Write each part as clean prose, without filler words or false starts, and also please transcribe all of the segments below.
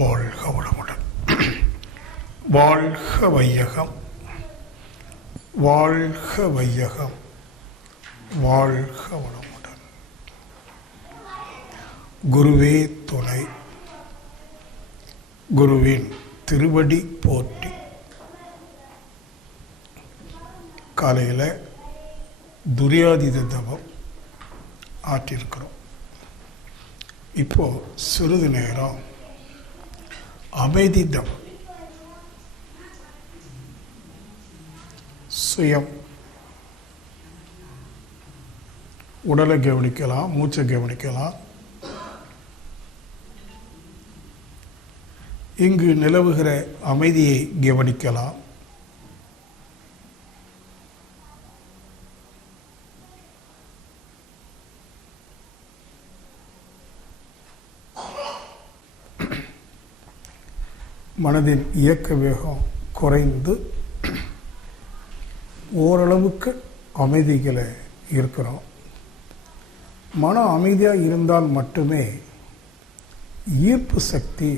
வாழ்க வளமுடன். வாழ்க வையகம், வாழ்க வையகம், வாழ்க வளமுடன். குருவே துணை, குருவின் திருவடி போற்றி. காலையில் துரியாதீத தவம் ஆற்றியிருக்கிறோம். இப்போ சிறிது நேரம் அமைதி தவம், சுயம், உடலை கவனிக்கலாம், மூச்சை கவனிக்கலாம். இங்கு நிலவுகிற அமைதியை கவனிக்கலாம். மனதின் இயக்க வேகம் குறைந்து ஓரளவுக்கு அமைதிகளை இருக்கிறோம். மனம் அமைதியாக இருந்தால் மட்டுமே ஈர்ப்பு சக்தி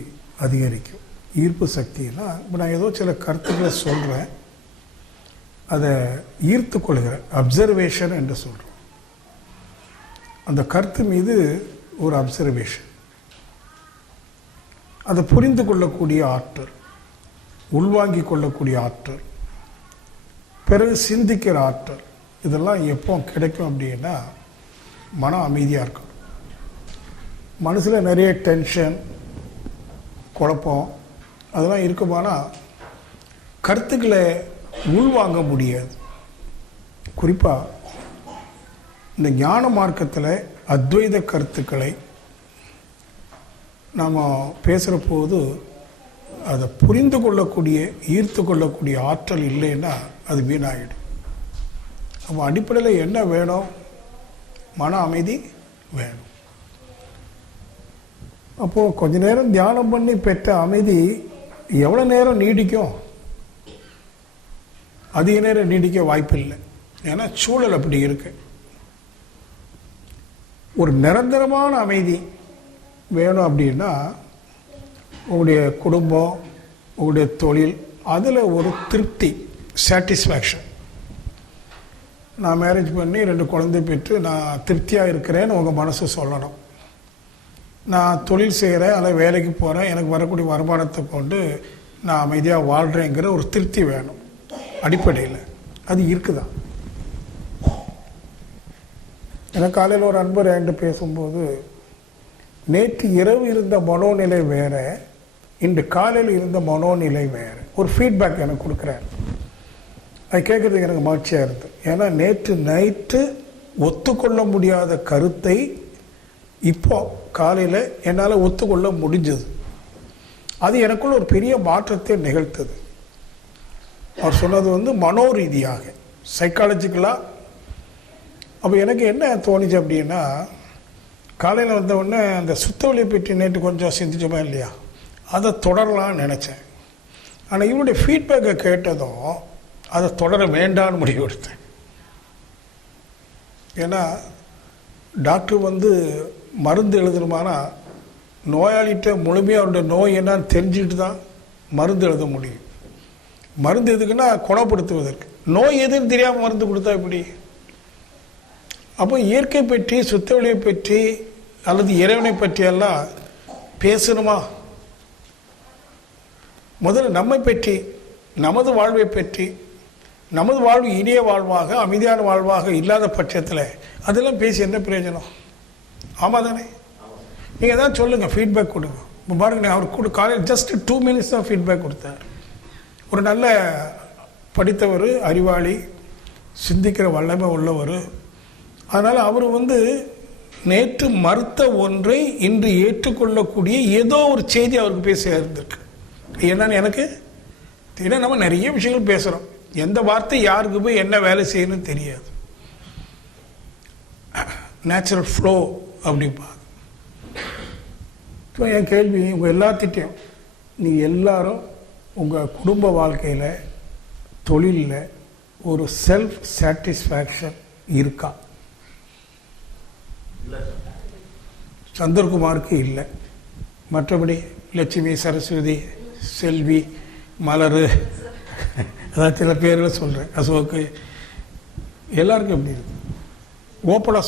அதிகரிக்கும். ஈர்ப்பு சக்தினா இப்போ நான் ஏதோ சில கருத்துக்களை சொல்கிறேன், அதை ஈர்த்து கொள்கிறேன், அப்சர்வேஷன் என்று சொல்கிறோம். அந்த கருத்து மீது ஒரு அப்சர்வேஷன், அதை புரிந்து கொள்ளக்கூடிய ஆற்றல், உள்வாங்கிக் கொள்ளக்கூடிய ஆற்றல், பிறகு சிந்திக்கிற ஆற்றல், இதெல்லாம் எப்போ கிடைக்கும் அப்படின்னா மனம் அமைதியாக இருக்கும். மனசில் நிறைய டென்ஷன், குழப்பம் அதெல்லாம் இருக்குமானா கருத்துக்களை உள்வாங்க முடியாது. குறிப்பாக இந்த ஞான மார்க்கத்தில் அத்வைத கருத்துக்களை நாம் பேசுகிற போது அதை புரிந்து கொள்ளக்கூடிய, ஈர்த்து கொள்ளக்கூடிய ஆற்றல் இல்லைன்னா அது வீணாகிடும். நம்ம அடிப்படையில் என்ன வேணும்? மன அமைதி வேணும். அப்போது கொஞ்ச நேரம் தியானம் பண்ணி பெற்ற அமைதி எவ்வளோ நேரம் நீடிக்கும்? அதிக நேரம் நீடிக்க வாய்ப்பில்லை. ஏன்னா சூழல் அப்படி இருக்கு. ஒரு நிரந்தரமான அமைதி வேணும் அப்படின்னா உங்களுடைய குடும்பம், உங்களுடைய தொழில், அதில் ஒரு திருப்தி, சாட்டிஸ்ஃபேக்ஷன். நான் மேரேஜ் பண்ணி 2 குழந்தை பெற்று நான் திருப்தியாக இருக்கிறேன்னு உங்கள் மனசு சொல்லணும். நான் தொழில் செய்கிறேன், அல்லது வேலைக்கு போகிறேன், எனக்கு வரக்கூடிய வருமானத்தை கொண்டு நான் அமைதியாக வாழ்கிறேங்கிற ஒரு திருப்தி வேணும். அடிப்படையில் அது இருக்குதான். எனக்கு காலையில் ஒரு அன்பர் என்கிட்ட பேசும்போது, நேற்று இரவு இருந்த மனோநிலை வேற, இன்று காலையில் இருந்த மனோநிலை வேற, ஒரு ஃபீட்பேக் எனக்கு கொடுக்குறாரு. அது கேட்குறதுக்கு எனக்கு மகிழ்ச்சியாக இருந்தது. ஏன்னா நேற்று நைட்டு ஒத்துக்கொள்ள முடியாத கருத்தை இப்போ காலையில் என்னால் ஒத்துக்கொள்ள முடிஞ்சது. அது எனக்குள்ள ஒரு பெரிய மாற்றத்தை நிகழ்த்தது. அவர் சொன்னது மனோரீதியாக, சைக்காலஜிக்கலாக. அப்போ எனக்கு என்ன தோணுச்சு அப்படின்னா, காலையில் வந்தவுடனே அந்த சுத்தவெளியை பற்றி நேற்று கொஞ்சம் சிந்திச்சோமா இல்லையா, அதை தொடரலான்னு நினச்சேன். ஆனால் இவருடைய ஃபீட்பேக்கை கேட்டதும் அதை தொடர வேண்டான்னு முடிவு எடுத்தேன். ஏன்னா டாக்டர் மருந்து எழுதணுமானா நோயாளிகிட்ட முழுமையாக அவருடைய நோய் என்னன்னு தெரிஞ்சுக்கிட்டு தான் மருந்து எழுத முடியும். மருந்து எதுக்குன்னா குணப்படுத்துவதற்கு. நோய் எதுன்னு தெரியாமல் மருந்து கொடுத்தா எப்படி? அப்போ இயற்கை பற்றி, சுத்தவெளியை பற்றி அல்லது இறைவனை பற்றியெல்லாம் பேசணுமா? முதல்ல நம்மை பற்றி, நமது வாழ்வை பற்றி, நமது வாழ்வு இனிய வாழ்வாக, அமைதியான வாழ்வாக இல்லாத பட்சத்தில் அதெல்லாம் பேசி என்ன பிரயோஜனம்? ஆமாம் தானே? நீங்கள் தான் சொல்லுங்கள், ஃபீட்பேக் கொடுங்க. இப்போ பாருங்க, அவர் காலையில் ஜஸ்ட் 2 minutes தான் ஃபீட்பேக் கொடுத்தார். ஒரு நல்ல படித்தவர், அறிவாளி, சிந்திக்கிற வல்லமை உள்ளவர். அதனால் அவர் நேற்று மறுத்த ஒன்றை இன்று ஏற்றுக்கொள்ளக்கூடிய ஏதோ ஒரு செய்தி அவருக்கு பேச இருந்திருக்கு. என்னன்னு எனக்கு தெரியல. நம்ம நிறைய விஷயங்கள் பேசுகிறோம், எந்த வார்த்தை யாருக்கு போய் என்ன வேலை செய்யணும்னு தெரியாது. நேச்சுரல் ஃப்ளோ அப்படிப்பா. இப்போ என் கேள்வி உங்கள் எல்லாத்திட்டையும், நீங்கள் எல்லாரும் உங்கள் குடும்ப வாழ்க்கையில், தொழிலில் ஒரு செல்ஃப் சாட்டிஸ்ஃபேக்ஷன் இருக்கா? சந்திரகுமாருக்கு இல்லை, மற்றபடி லட்சுமி, சரஸ்வதி, செல்வி, மலர், அதான் சில பேரில் சொல்கிறேன், அசோக்கு, எல்லாருக்கும் எப்படி இருக்கு? ஓப்பனாக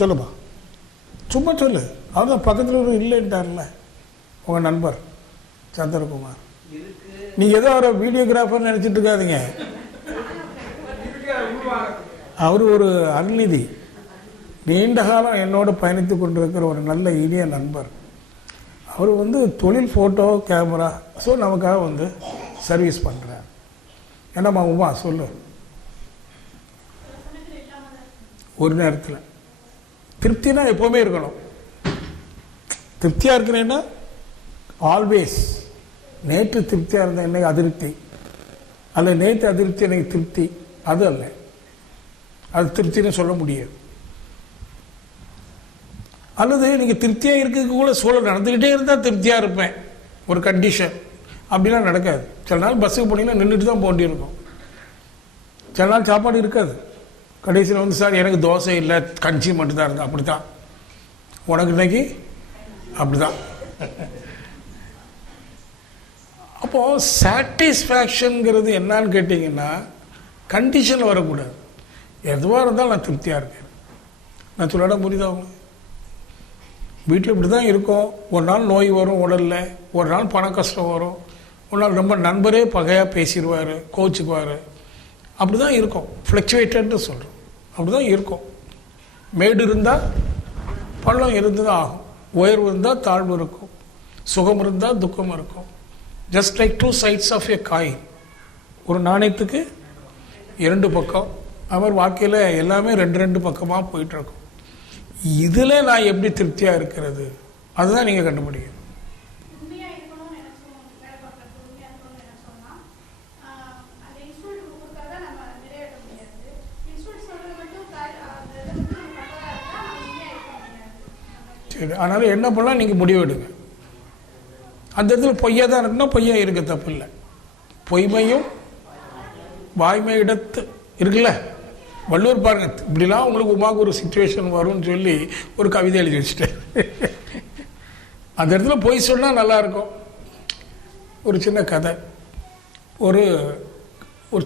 சொல்லுப்பா, சும்மா சொல்லு. அவர்தான் பக்கத்தில் ஒரு இல்லைன்ட்டார்ல உங்கள் நண்பர் சந்திரகுமார். நீங்கள் ஏதோ அவரை வீடியோகிராஃபர் நினச்சிட்டு இருக்காதீங்க. அவர் ஒரு அருள்நிதி, நீண்ட காலம் என்னோட பயணித்து கொண்டிருக்கிற ஒரு நல்ல இனிய நண்பர். அவர் தொழில் ஃபோட்டோ கேமரா நமக்காக சர்வீஸ் பண்ணுறார். என்னம்மா உமா சொல்லு. ஒரு நேரத்தில் திருப்தினா எப்போவுமே இருக்கணும். திருப்தியாக இருக்கிறேன்னா ஆல்வேஸ். நேற்று திருப்தியாக இருந்தேன், இன்னைக்கு அதிருப்தி, அல்ல நேற்று அதிருப்தி எனக்கு திருப்தி, அது அல்ல, அது திருப்தின்னு சொல்ல முடியாது. அல்லது நீங்கள் திருப்தியாக இருக்கிறதுக்கு கூட சூழல் நடந்துக்கிட்டே இருந்தால் திருப்தியாக இருப்பேன், ஒரு கண்டிஷன். அப்படிலாம் நடக்காது. சில நாள் பஸ்ஸுக்கு போனீங்கன்னா நின்றுட்டு தான் போண்டி இருக்கும். சில நாள் சாப்பாடு இருக்காது. கடைசியில் சார் எனக்கு தோசை இல்லை, கஞ்சி மட்டும்தான் இருக்கு. அப்படி தான் உனக்கு இன்னைக்கு அப்படி தான். அப்போது சாட்டிஸ்ஃபேக்ஷனுங்கிறது என்னான்னு கேட்டிங்கன்னா கண்டிஷனில் வரக்கூடாது. எதுவாக இருந்தாலும் நான் திருப்தியாக இருக்கேன். நான் சொல்லிட புரியுதா? அவங்க வீட்டில் இப்படி தான் இருக்கும். ஒரு நாள் நோய் வரும் உடலில், ஒரு நாள் பண கஷ்டம் வரும், ஒரு நாள் ரொம்ப நண்பரே பகையாக பேசிடுவார், கோச்சுக்குவார். அப்படி தான் இருக்கும். ஃப்ளக்சுவேட்டட்னு சொல்கிறோம். அப்படி தான் இருக்கும். மேடு இருந்தால் பள்ளம் இருந்து தான் ஆகும். உயர்வு இருந்தால் தாழ்வு இருக்கும். சுகம் இருந்தால் துக்கம் இருக்கும். Just like two sides of a coin. ஒரு நாணயத்துக்கு இரண்டு பக்கம். அவர் வாழ்க்கையில் எல்லாமே ரெண்டு ரெண்டு பக்கமாக போயிட்டுருக்கும். இதில் நான் எப்படி திருப்தியாக இருக்கிறது, அதுதான் நீங்கள் கண்டுபிடிக்கணும். சரி, அதனால் என்ன பண்ணலாம், நீங்கள் முடிவெடுங்க. அந்த இடத்துல பொய்யா தான் இருக்குன்னா பொய்யா இருக்க தப்பு இல்லை. பொய்மையும் வாய்மை இடத்து இருக்குல்ல. வள்ளுவர் பாருங்க, இப்படிலாம் உங்களுக்கு உமாவுக்கு ஒரு சுச்சுவேஷன் வரும்னு சொல்லி ஒரு கவிதை எழுதி வச்சுட்டேன். அந்த இடத்துல பொய் சொன்னால் நல்லாயிருக்கும். ஒரு சின்ன கதை. ஒரு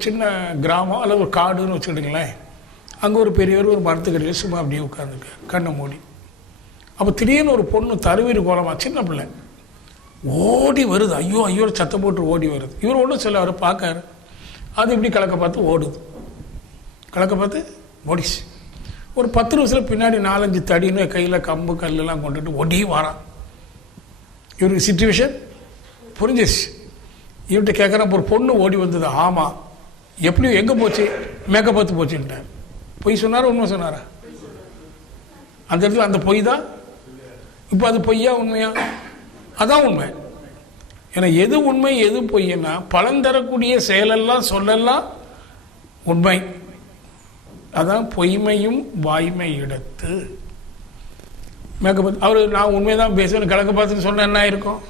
சின்ன கிராமம் அல்லது ஒரு காடுன்னு வச்சுக்கிட்டுங்களேன். அங்கே ஒரு பெரியவர் ஒரு மரத்துக்கடியில் சும்மா அப்படியே உட்காந்துருக்கார், கண்ணை மூடி. அப்போ திடீர்னு ஒரு பொண்ணு தருவீர் கோலமா, சின்ன பிள்ளை ஓடி வருது. ஐயோ ஐயோ சத்தம் போட்டு ஓடி வருது. இவர் ஒன்றும் சொல்ல, அவர் பார்க்காரு. அது இப்படி கலக்க பார்த்து ஓடுது. கலக்க பார்த்து ஓடிச்சு. ஒரு 10 நிமிஷத்தில் பின்னாடி 4-5 தடின்னு கையில் கம்பு கல்லெல்லாம் கொண்டுட்டு ஓடி வரான். இவருக்கு சிச்சுவேஷன் புரிஞ்சிச்சு. இவர்கிட்ட கேட்குறேன், ஒரு பொண்ணு ஓடி வந்தது. ஆமாம். எப்படி எங்கே போச்சு? மேக்கப் பார்த்து போச்சுன்ட்டார். பொய் சொன்னாரா உண்மை சொன்னாரா? அந்த இடத்துல அந்த பொய் தான். இப்போ அது பொய்யா உண்மையா? அதான் உண்மை. ஏன்னா எது உண்மை எது பொய்னா பலன் தரக்கூடிய செயலெல்லாம் சொல்லலாம் உண்மை. அதான் பொய்மையும் வாய்மை இடத்து. மேக்கப் அவர் நான் உண்மையை தான் பேசுவேன், கிழக்கு பார்த்துன்னு சொன்னால் என்ன இருக்கும்?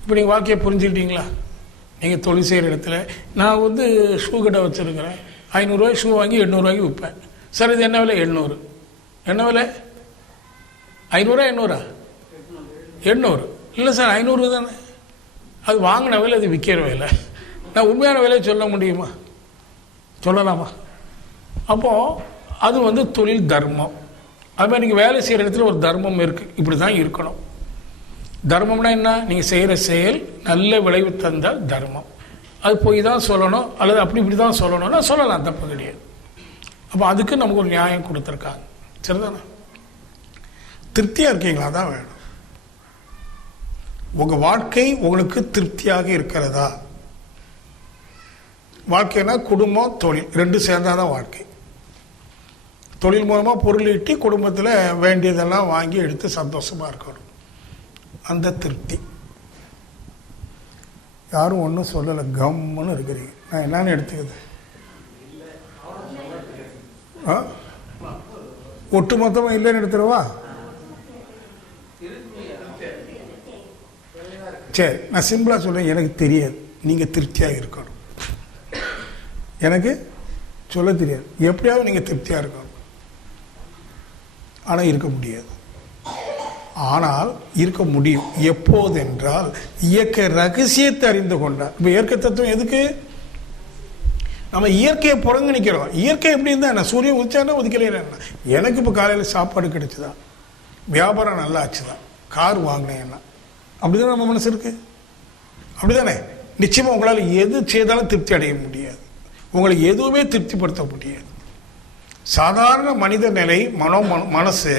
இப்போ நீங்கள் வாக்கிய புரிஞ்சுக்கிட்டீங்களா? நீங்கள் தொழில் செய்கிற இடத்துல நான் ஷூ கடை வச்சுருக்கிறேன். 500 ரூபாய் ஷூ வாங்கி 800 ரூபாய்க்கு விற்பேன். சார் இது என்ன விலை? 800. என்ன விலை? 500 800? 800. இல்லை சார் 500 தானே. அது வாங்கின விலை, அது விற்கிற விலை. நான் உண்மையான விலையை சொல்ல முடியுமா? சொல்லலாமா? அப்போது அது தொழில் தர்மம். அதுமாதிரி நீங்கள் வேலை செய்கிற இடத்துல ஒரு தர்மம் இருக்குது. இப்படி தான் இருக்கணும். தர்மம்னா என்ன? நீங்கள் செய்கிற செயல் நல்ல விளைவு தந்தால் தர்மம். அது போய் தான் சொல்லணும் அல்லது அப்படி இப்படி தான் சொல்லணும்னா சொல்லலாம், தப்பு கிடையாது. அப்போ அதுக்கு நமக்கு ஒரு நியாயம் கொடுத்துருக்காங்க. சரிதானே? திருப்தியாக இருக்கீங்களா? தான் வேணும். உங்கள் வாழ்க்கை உங்களுக்கு திருப்தியாக இருக்கிறதா? வாழ்க்கைனா குடும்பம் தொழில் ரெண்டும் சேர்ந்தாதான் வாழ்க்கை. தொழில் மூலமாக பொருள் ஈட்டி குடும்பத்தில் வேண்டியதெல்லாம் வாங்கி எடுத்து சந்தோஷமாக இருக்கணும். அந்த திருப்தி. யாரும் ஒன்றும் சொல்லலை, கம்முன்னு இருக்கிறீங்க. நான் என்னன்னு எடுத்துக்குது? ஒட்டு மொத்தமாக இல்லைன்னு எடுத்துருவா? சரி, நான் சிம்பிளாக சொல்கிறேன். எனக்கு தெரியாது. நீங்கள் திருப்தியாக இருக்கணும். எனக்கு சொல்ல தெரியாது. எப்படியாவது நீங்கள் திருப்தியாக இருக்கணும். ஆனால் இருக்க முடியாது. ஆனால் இருக்க முடியும். எப்போது என்றால் இயற்கை ரகசியத்தை அறிந்து கொண்டார். இப்போ இயற்கை தத்துவம் எதுக்கு? நம்ம இயற்கையை புறங்கணிக்கிறோம். இயற்கை எப்படி இருந்தால் என்ன? சூரியன் உதிச்சானா உதிக்கலையா என்ன? எனக்கு இப்போ காலையில் சாப்பாடு கிடைச்சுதா, வியாபாரம் நல்லா ஆச்சுதான், கார் வாங்கினேன் என்ன, அப்படிதான் நம்ம மனசு இருக்கு. அப்படிதானே? நிச்சயமாக உங்களால் எது செய்தாலும் திருப்தி அடைய முடியாது. உங்களை எதுவுமே திருப்திப்படுத்த முடியாது. சாதாரண மனித நிலை மனசு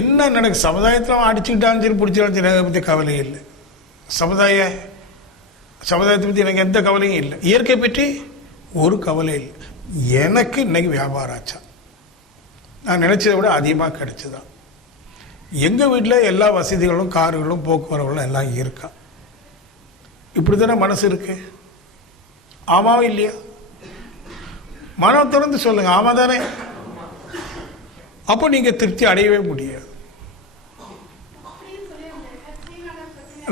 என்ன நடக்கு, சமுதாயத்தில் அடிச்சுக்கிட்டாலும் சரி பிடிச்சாலும் சரி, அதை பற்றி கவலை இல்லை. சமுதாயத்தை பற்றி எனக்கு எந்த கவலையும் இல்லை. இயற்கை பற்றி ஒரு கவலை இல்லை. எனக்கு இன்னைக்கு வியாபாரம் ஆச்சா, நான் நினைச்சதை விட அதிகமாக கிடைச்சுதான். எங்கள் வீட்டில் எல்லா வசதிகளும், கார்களும், போக்குவரவுகளும் எல்லாம் இருக்கா. இப்படி தானே மனசு இருக்கு. ஆமாவும் இல்லையா? மனம் திறந்து சொல்லுங்க, ஆமா தானே? அப்போ நீங்க திருப்தி அடையவே முடியாது.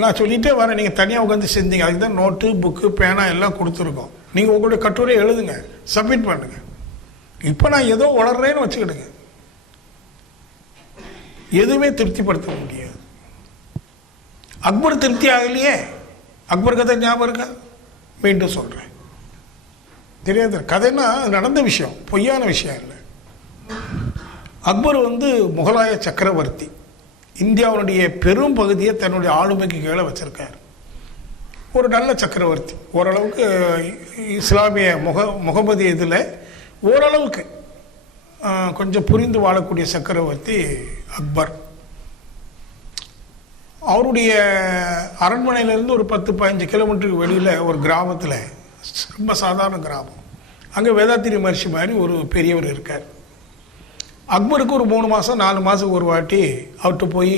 நான் சொல்லிட்டே வரேன், நீங்க தனியாக உட்காந்து செஞ்சீங்க. அதுக்கு தான் நோட்டு, புக்கு, பேனா எல்லாம் கொடுத்துருக்கோம். நீங்க உங்களுடைய கட்டுரையை எழுதுங்க, சப்மிட் பண்ணுங்க. இப்போ நான் ஏதோ உளறேன்னு வச்சுக்கிடுங்க, எதுவுமே திருப்திப்படுத்த முடியாது. அக்பர் திருப்தி ஆகலையே. அக்பர் கதை ஞாபகம் இருக்கா? மீண்டும் சொல்றேன், தெரியாது. கதைன்னா நடந்த விஷயம், பொய்யான விஷயம் இல்லை. அக்பர் முகலாய சக்கரவர்த்தி. இந்தியாவுடைய பெரும் பகுதியை தன்னுடைய ஆளுமைக்கு கீழே வச்சிருக்கார். ஒரு நல்ல சக்கரவர்த்தி, ஓரளவுக்கு இஸ்லாமிய முகமது இதில் ஓரளவுக்கு கொஞ்சம் புரிந்து வாழக்கூடிய சக்கரவர்த்தி அக்பர். அவருடைய அரண்மனையிலேருந்து ஒரு 10-15 கிலோமீட்டருக்கு வெளியில் ஒரு கிராமத்தில், ரொம்ப சாதாரண கிராமம், அங்கே வேதாத்திரி மகர்ஷி மாதிரி ஒரு பெரியவர் இருக்கார். அக்பருக்கு ஒரு 3 மாதம் 4 மாதம் ஒரு வாட்டி அவர்கிட்ட போய்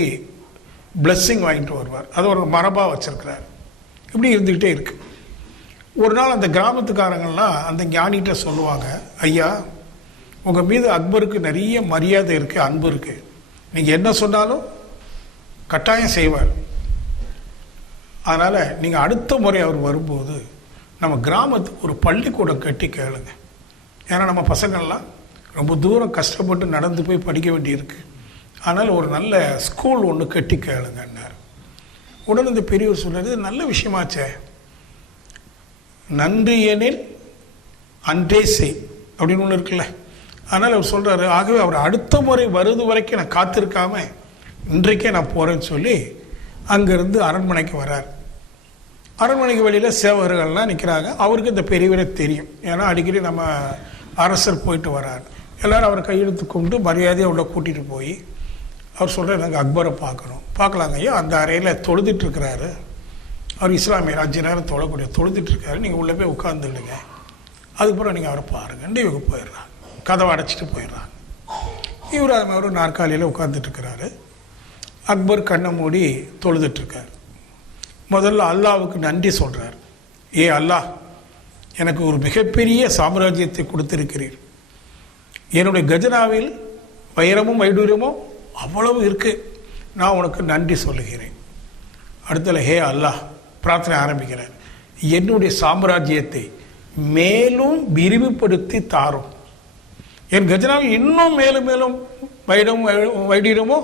பிளெஸ்ஸிங் வாங்கிட்டு வருவார். அது ஒரு மரபாக வச்சிருக்கிறார். இப்படி இருந்துக்கிட்டே இருக்கு. ஒரு நாள் அந்த கிராமத்துக்காரங்கள்லாம் அந்த ஞானிகிட்ட சொல்லுவாங்க, ஐயா, உங்கள் மீது அக்பருக்கு நிறைய மரியாதை இருக்குது, அன்பு இருக்குது, நீங்கள் என்ன சொன்னாலும் கட்டாயம் செய்வார். அதனால் நீங்கள் அடுத்த முறை அவர் வரும்போது நம்ம கிராமத்துக்கு ஒரு பள்ளிக்கூடம் கட்டி கேளுங்க. ஏன்னா நம்ம பசங்கள்லாம் ரொம்ப தூரம் கஷ்டப்பட்டு நடந்து போய் படிக்க வேண்டியிருக்கு. அதனால் ஒரு நல்ல ஸ்கூல் ஒன்று கட்டி கேளுங்கன்னார். உடனே இந்த பெரியவர் சொல்கிறது, நல்ல விஷயமாச்சே, நன்றி எனில் அன்றே செய் அப்படின்னு ஒன்று இருக்குல்ல. அதனால் அவர் சொல்கிறாரு, ஆகவே அவர் அடுத்த முறை வருது வரைக்கும் நான் காத்திருக்காம இன்றைக்கே நான் போகிறேன்னு சொல்லி அங்கேருந்து அரண்மனைக்கு வர்றார். அரண்மனைக்கு வெளியில் சேவகர்கள்லாம் நிற்கிறாங்க. அவருக்கு இந்த பெரியவரை தெரியும், ஏன்னா அடிக்கடி நம்ம அரசர் போயிட்டு வர்றார். எல்லோரும் அவரை கையெழுத்து கொண்டு மரியாதையை உள்ள கூட்டிகிட்டு போய் அவர் சொல்கிறார், நாங்கள் அக்பரை பார்க்கணும். பார்க்கலாங்க ஐயா, அந்த அறையில் தொழுதுட்டு இருக்கிறாரு. அவர் இஸ்லாமியர், 5 நேரம் தொழுதுட்டு இருக்காரு, நீங்கள் உள்ளே போய் உட்காந்துடுங்க, அதுக்கப்புறம் நீங்கள் அவரை பாருங்கன்னு இவங்க போயிடுறாங்க. கதவை அடைச்சிட்டு போயிடுறாங்க. இவர் அது மாதிரி ஒரு நாற்காலியில் உட்காந்துட்டு இருக்கிறாரு. அக்பர் கண்ணை மூடி தொழுதுட்டுருக்கார். முதல்ல அல்லாவுக்கு நன்றி சொல்கிறார். ஏ அல்லாஹ், எனக்கு ஒரு மிகப்பெரிய சாம்ராஜ்யத்தை கொடுத்திருக்கிறீர். என்னுடைய கஜனாவில் வைரமும் வைடூரியமும் அவ்வளவு இருக்கு, நான் உனக்கு நன்றி சொல்லுகிறேன். அடுத்தல, ஹே அல்லாஹ், பிரார்த்தனை ஆரம்பிக்கிறேன், என்னுடைய சாம்ராஜ்யத்தை மேலும் விரிவுபடுத்தி தாரும். என் கஜனாவில் இன்னும் மேலும் மேலும் வைரமும் வைடூரியமோ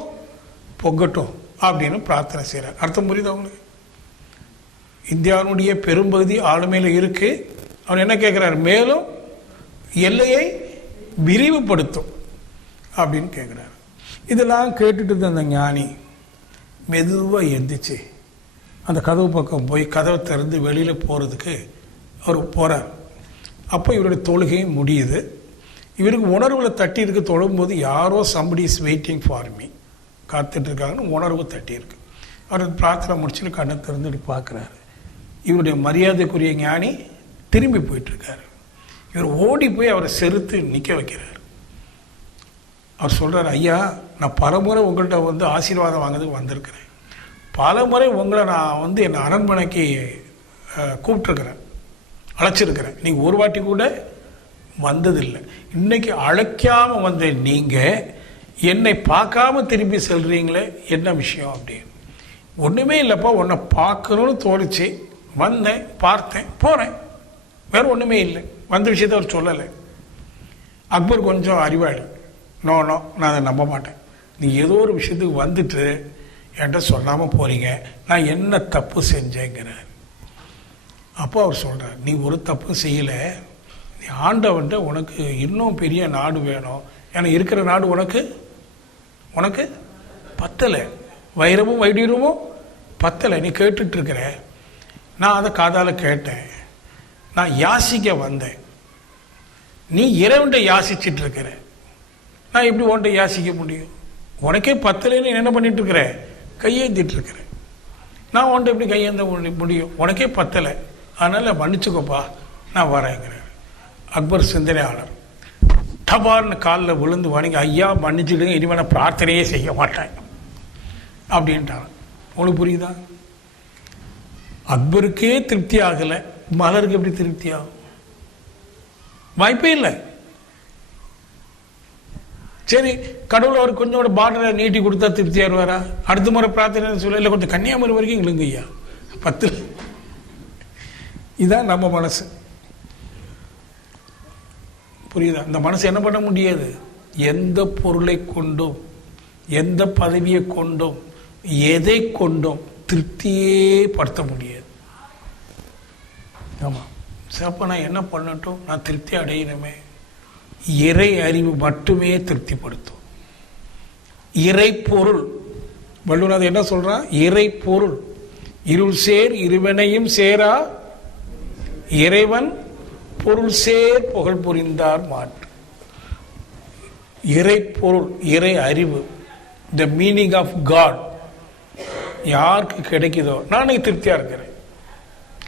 பொங்கட்டும் அப்படின்னு பிரார்த்தனை செய்கிறார். அர்த்தம் புரியுது அவங்களுக்கு? இந்தியாவுடைய பெரும்பகுதி ஆளுமையில் இருக்கு. அவர் என்ன கேட்குறார்? மேலும் எல்லையை விரிவுபடுத்தும் அப்படின்னு கேட்குறாரு. இதெல்லாம் கேட்டுட்டு இருந்த அந்த ஞானி மெதுவாக எந்திரிச்சு அந்த கதவு பக்கம் போய் கதவை திறந்து வெளியில் போகிறதுக்கு அவர் போகிறார். அப்போ இவருடைய தொழுகையும் முடியுது. இவருக்கு உணர்வில் தட்டி இருக்கு. தொழும்போது யாரோ somebody is waiting for me, காத்துட்டு இருக்காங்கன்னு உணர்வு தட்டி இருக்கு. அவர் பிரார்த்தனை முடிச்சுட்டு கண்ணை திறந்துட்டு பார்க்குறாரு. இவருடைய மரியாதைக்குரிய ஞானி திரும்பி போயிட்டுருக்காரு. இவர் ஓடி போய் அவரை செருத்து நிற்க வைக்கிறார். அவர் சொல்கிறார், ஐயா, நான் பலமுறை உங்கள்கிட்ட ஆசீர்வாதம் வாங்கிறதுக்கு வந்திருக்கிறேன். பல முறை உங்களை நான் என்னை அரண்மனைக்கு கூப்பிட்டுருக்கிறேன், அழைச்சிருக்கிறேன். நீங்கள் ஒரு வாட்டி கூட வந்ததில்லை. இன்னைக்கு அழைக்காமல் வந்த நீங்கள் என்னை பார்க்காம திரும்பி செல்றீங்களே, என்ன விஷயம் அப்படின்னு. ஒன்றுமே இல்லைப்பா, உன்னை பார்க்கணும்னு தோணுச்சு, வந்தேன், பார்த்தேன், போகிறேன், வேற ஒன்றுமே இல்லை. வந்த விஷயத்தை அவர் சொல்லலை. அக்பர் கொஞ்சம் அறிவாளி. நோ நான் அதை நம்ப மாட்டேன், நீ ஏதோ ஒரு விஷயத்துக்கு வந்துட்டு என்கிட்ட சொல்லாமல் போகிறீங்க, நான் என்ன தப்பு செஞ்சேங்கிறார். அப்போ அவர் சொல்கிறார், நீ ஒரு தப்பு செய்யலை, நீ ஆண்டவன்ட்ட உனக்கு இன்னும் பெரிய நாடு வேணும், ஏன்னா இருக்கிற நாடு உனக்கு உனக்கு பத்தலை, வைரமும் வைடூரியமும் பத்தலை, நீ கேட்டுட்ருக்கிற. நான் அதை காதால் கேட்டேன், நான் யாசிக்க வந்தேன், நீ இறைவன்ட்ட யாசிச்சுட்டு இருக்கிற, நான் எப்படி உன்கிட்ட யாசிக்க முடியும்? உனக்கே பத்தலைன்னு என்ன பண்ணிட்டு இருக்கிற? கையேந்திட்டு இருக்கிற. நான் உன்கிட்ட எப்படி கையேந்த முடியும்? உனக்கே பத்தலை, அதனால் மன்னிச்சுக்கோப்பா, நான் வரேங்கிறேன். அக்பர் சிந்தனையாளர் டபார்னு காலில் விழுந்து வணங்கி, ஐயா மன்னிச்சுடுங்க, இனிமேல் நான் பிரார்த்தனையே செய்ய மாட்டேன் அப்படின்ட்டாங்க. உங்களுக்கு புரியுதா? அக்பருக்கே திருப்தி ஆகலை, மலருக்கு எப்படி திருப்தி ஆகும்? வாய்ப்பே இல்லை. சரி, கடவுள் அவர் கொஞ்சோட பார்டரை நீட்டி கொடுத்தா திருப்தி ஆடுவாரா? அடுத்த முறை பிரார்த்தனை சொல்ல, இல்லை கொஞ்சம் கன்னியாகுமரி வரைக்கும் எங்களுங்க ஐயா 10. இதான் நம்ம மனசு. புரியுதா? இந்த மனசு என்ன பண்ண முடியாது? எந்த பொருளை கொண்டும், எந்த பதவியை கொண்டும், எதை கொண்டும் திருப்தியே படுத்த முடியாது. ஆமாம். சிறப்பாக நான் என்ன பண்ணட்டும், நான் திருப்தி அடையணுமே. இறை அறிவு மட்டுமே திருப்திப்படுத்தும். இறை பொருள், வள்ளுவர் என்ன சொல்றான்? இறை பொருள் இருள் சேர் இருவனையும் சேரா இறைவன் பொருள் சேர் புகழ் புரிந்தார் மாற்று. இறை பொருள், இறை அறிவு, த மீனிங் ஆஃப் காட் யாருக்கு கிடைக்குதோ, நான் திருப்தியாக இருக்கிறேன்.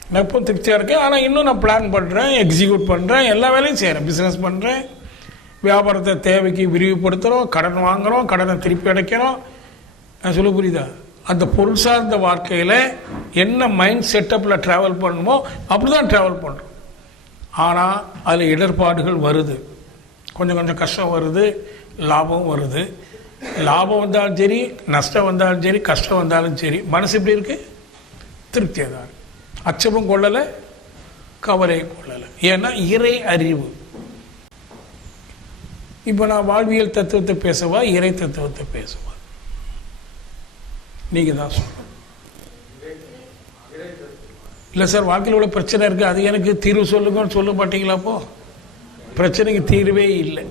நான் எப்போ திருப்தியாக இருக்கேன். ஆனால் இன்னும் நான் பிளான் பண்ணுறேன், எக்ஸிக்யூட் பண்ணுறேன், எல்லா வேலையும் செய்கிறேன், பிஸ்னஸ் பண்ணுறேன், வியாபாரத்தை தேவைக்கு விரிவுபடுத்துகிறோம், கடன் வாங்குகிறோம், கடனை திருப்பி அடைக்கிறோம். நான் சொல்ல புரியுதா? அந்த பொருள் சார்ந்த வாழ்க்கையில் என்ன மைண்ட் செட்டப்பில் ட்ராவல் பண்ணணுமோ அப்படி தான் ட்ராவல் பண்ணுறோம். ஆனால் அதில் இடர்பாடுகள் வருது, கொஞ்சம் கொஞ்சம் கஷ்டம் வருது, லாபம் வருது. லாபம் வந்தாலும் சரி, நஷ்டம் வந்தாலும் சரி, கஷ்டம் வந்தாலும் சரி, மனசு எப்படி இருக்குது? திருப்தியாக தான். அச்சமும் கொள்ளலை, கவலையும் கொள்ளலை. ஏன்னா இறை அறிவு. இப்போ நான் வாழ்வியல் தத்துவத்தை பேசவா, இறை தத்துவத்தை பேசவா? நீங்கள் தான் சொல்லணும். இல்லை சார், வாழ்க்கையில் உள்ள பிரச்சனை இருக்குது, அது எனக்கு தீர்வு சொல்லுங்கன்னு சொல்ல மாட்டீங்களா? அப்போ பிரச்சனைக்கு தீர்வே இல்லை.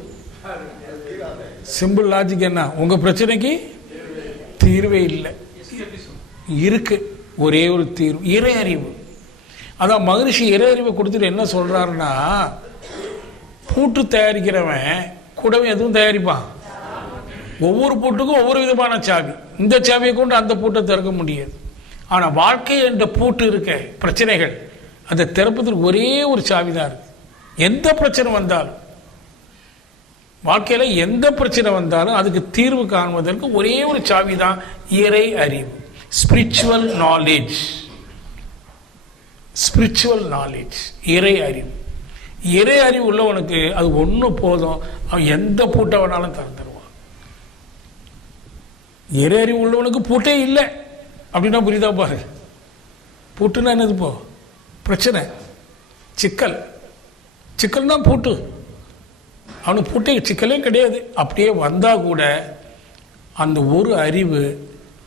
சிம்பிள் லாஜிக் என்ன? உங்கள் பிரச்சனைக்கு தீர்வே இல்லை. இருக்கு ஒரே ஒரு தீர்வு, இறை அறிவு. அதான் மகரிஷி இறை அறிவை கொடுத்துட்டு என்ன சொல்கிறாருன்னா, பூட்டு தயாரிக்கிறவன் கூடவே எதுவும் தயாரிப்பான். ஒவ்வொரு பூட்டுக்கும் ஒவ்வொரு விதமான சாவி. இந்த சாவியை கொண்டு அந்த பூட்டை திறக்க முடியாது. ஆனால் வாழ்க்கை என்ற பூட்டு இருக்க, பிரச்சனைகள், அதை திறப்பதற்கு ஒரே ஒரு சாவி தான் இருக்கு. எந்த பிரச்சனை வந்தாலும், வாழ்க்கையில் எந்த பிரச்சனை வந்தாலும் அதுக்கு தீர்வு காண்பதற்கு ஒரே ஒரு சாவி தான் இறை அறிவு. ஸ்பிரிச்சுவல் நாலேஜ், ஸ்பிரிச்சுவல் நாலேஜ், இறை அறிவு. இறை அறிவு உள்ளவனுக்கு அது ஒன்று போதும், அவன் எந்த பூட்டை வேணாலும் திறந்துடுவான். இறை அறிவு உள்ளவனுக்கு பூட்டே இல்லை அப்படின்னா புரியுதா பாரு? பூட்டுன்னா என்னது? இப்போ பிரச்சனை, சிக்கல், சிக்கல் தான் பூட்டு. அவனுக்கு பூட்டே சிக்கலே கிடையாது. அப்படியே வந்தால் கூட அந்த ஒரு அறிவு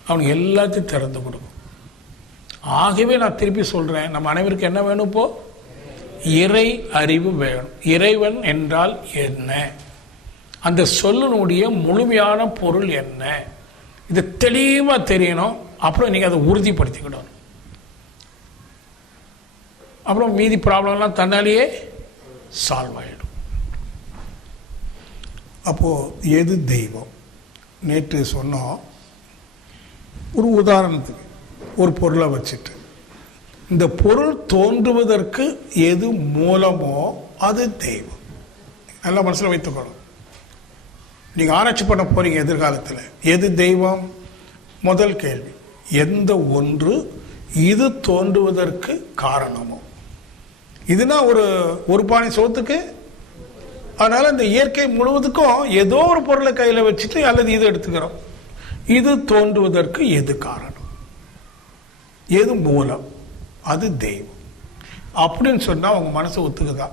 அவனுக்கு எல்லாத்தையும் திறந்து கொடுக்கும். ஆகவே நான் திருப்பி சொல்கிறேன், நம்ம அனைவருக்கும் என்ன வேணும்? இப்போ இறை அறிவு வேணும். இறைவன் என்றால் என்ன, அந்த சொல்லினுடைய முழுமையான பொருள் என்ன, இது தெளிவாக தெரியணும். அப்புறம் நீங்கள் அதை உறுதிப்படுத்திக்கிடணும். அப்புறம் மீதி ப்ராப்ளம்லாம் தன்னாலேயே சால்வ் ஆகிடும். அப்போது எது தெய்வம்? நேற்று சொன்னோம், ஒரு உதாரணத்துக்கு ஒரு பொருளை வச்சுட்டு, இந்த பொருள் தோன்றுவதற்கு எது மூலமோ அது தெய்வம். நல்லா மனசில் வைத்துக்கணும். நீங்கள் ஆராய்ச்சி பண்ண போறீங்க எதிர்காலத்தில், எது தெய்வம்? முதல் கேள்வி, எந்த ஒன்று இது தோன்றுவதற்கு காரணமோ. இதுனா ஒரு பானை சோத்துக்கு. அதனால இந்த இயற்கை முழுவதுக்கும் ஏதோ ஒரு பொருளை கையில் வச்சுட்டு அல்லது இது எடுத்துக்கிறோம். இது தோன்றுவதற்கு எது காரணம், எது மூலம், அது தெய்வம் அப்படின்னு சொன்னால் உங்கள் மனசு ஒத்துக்குதா?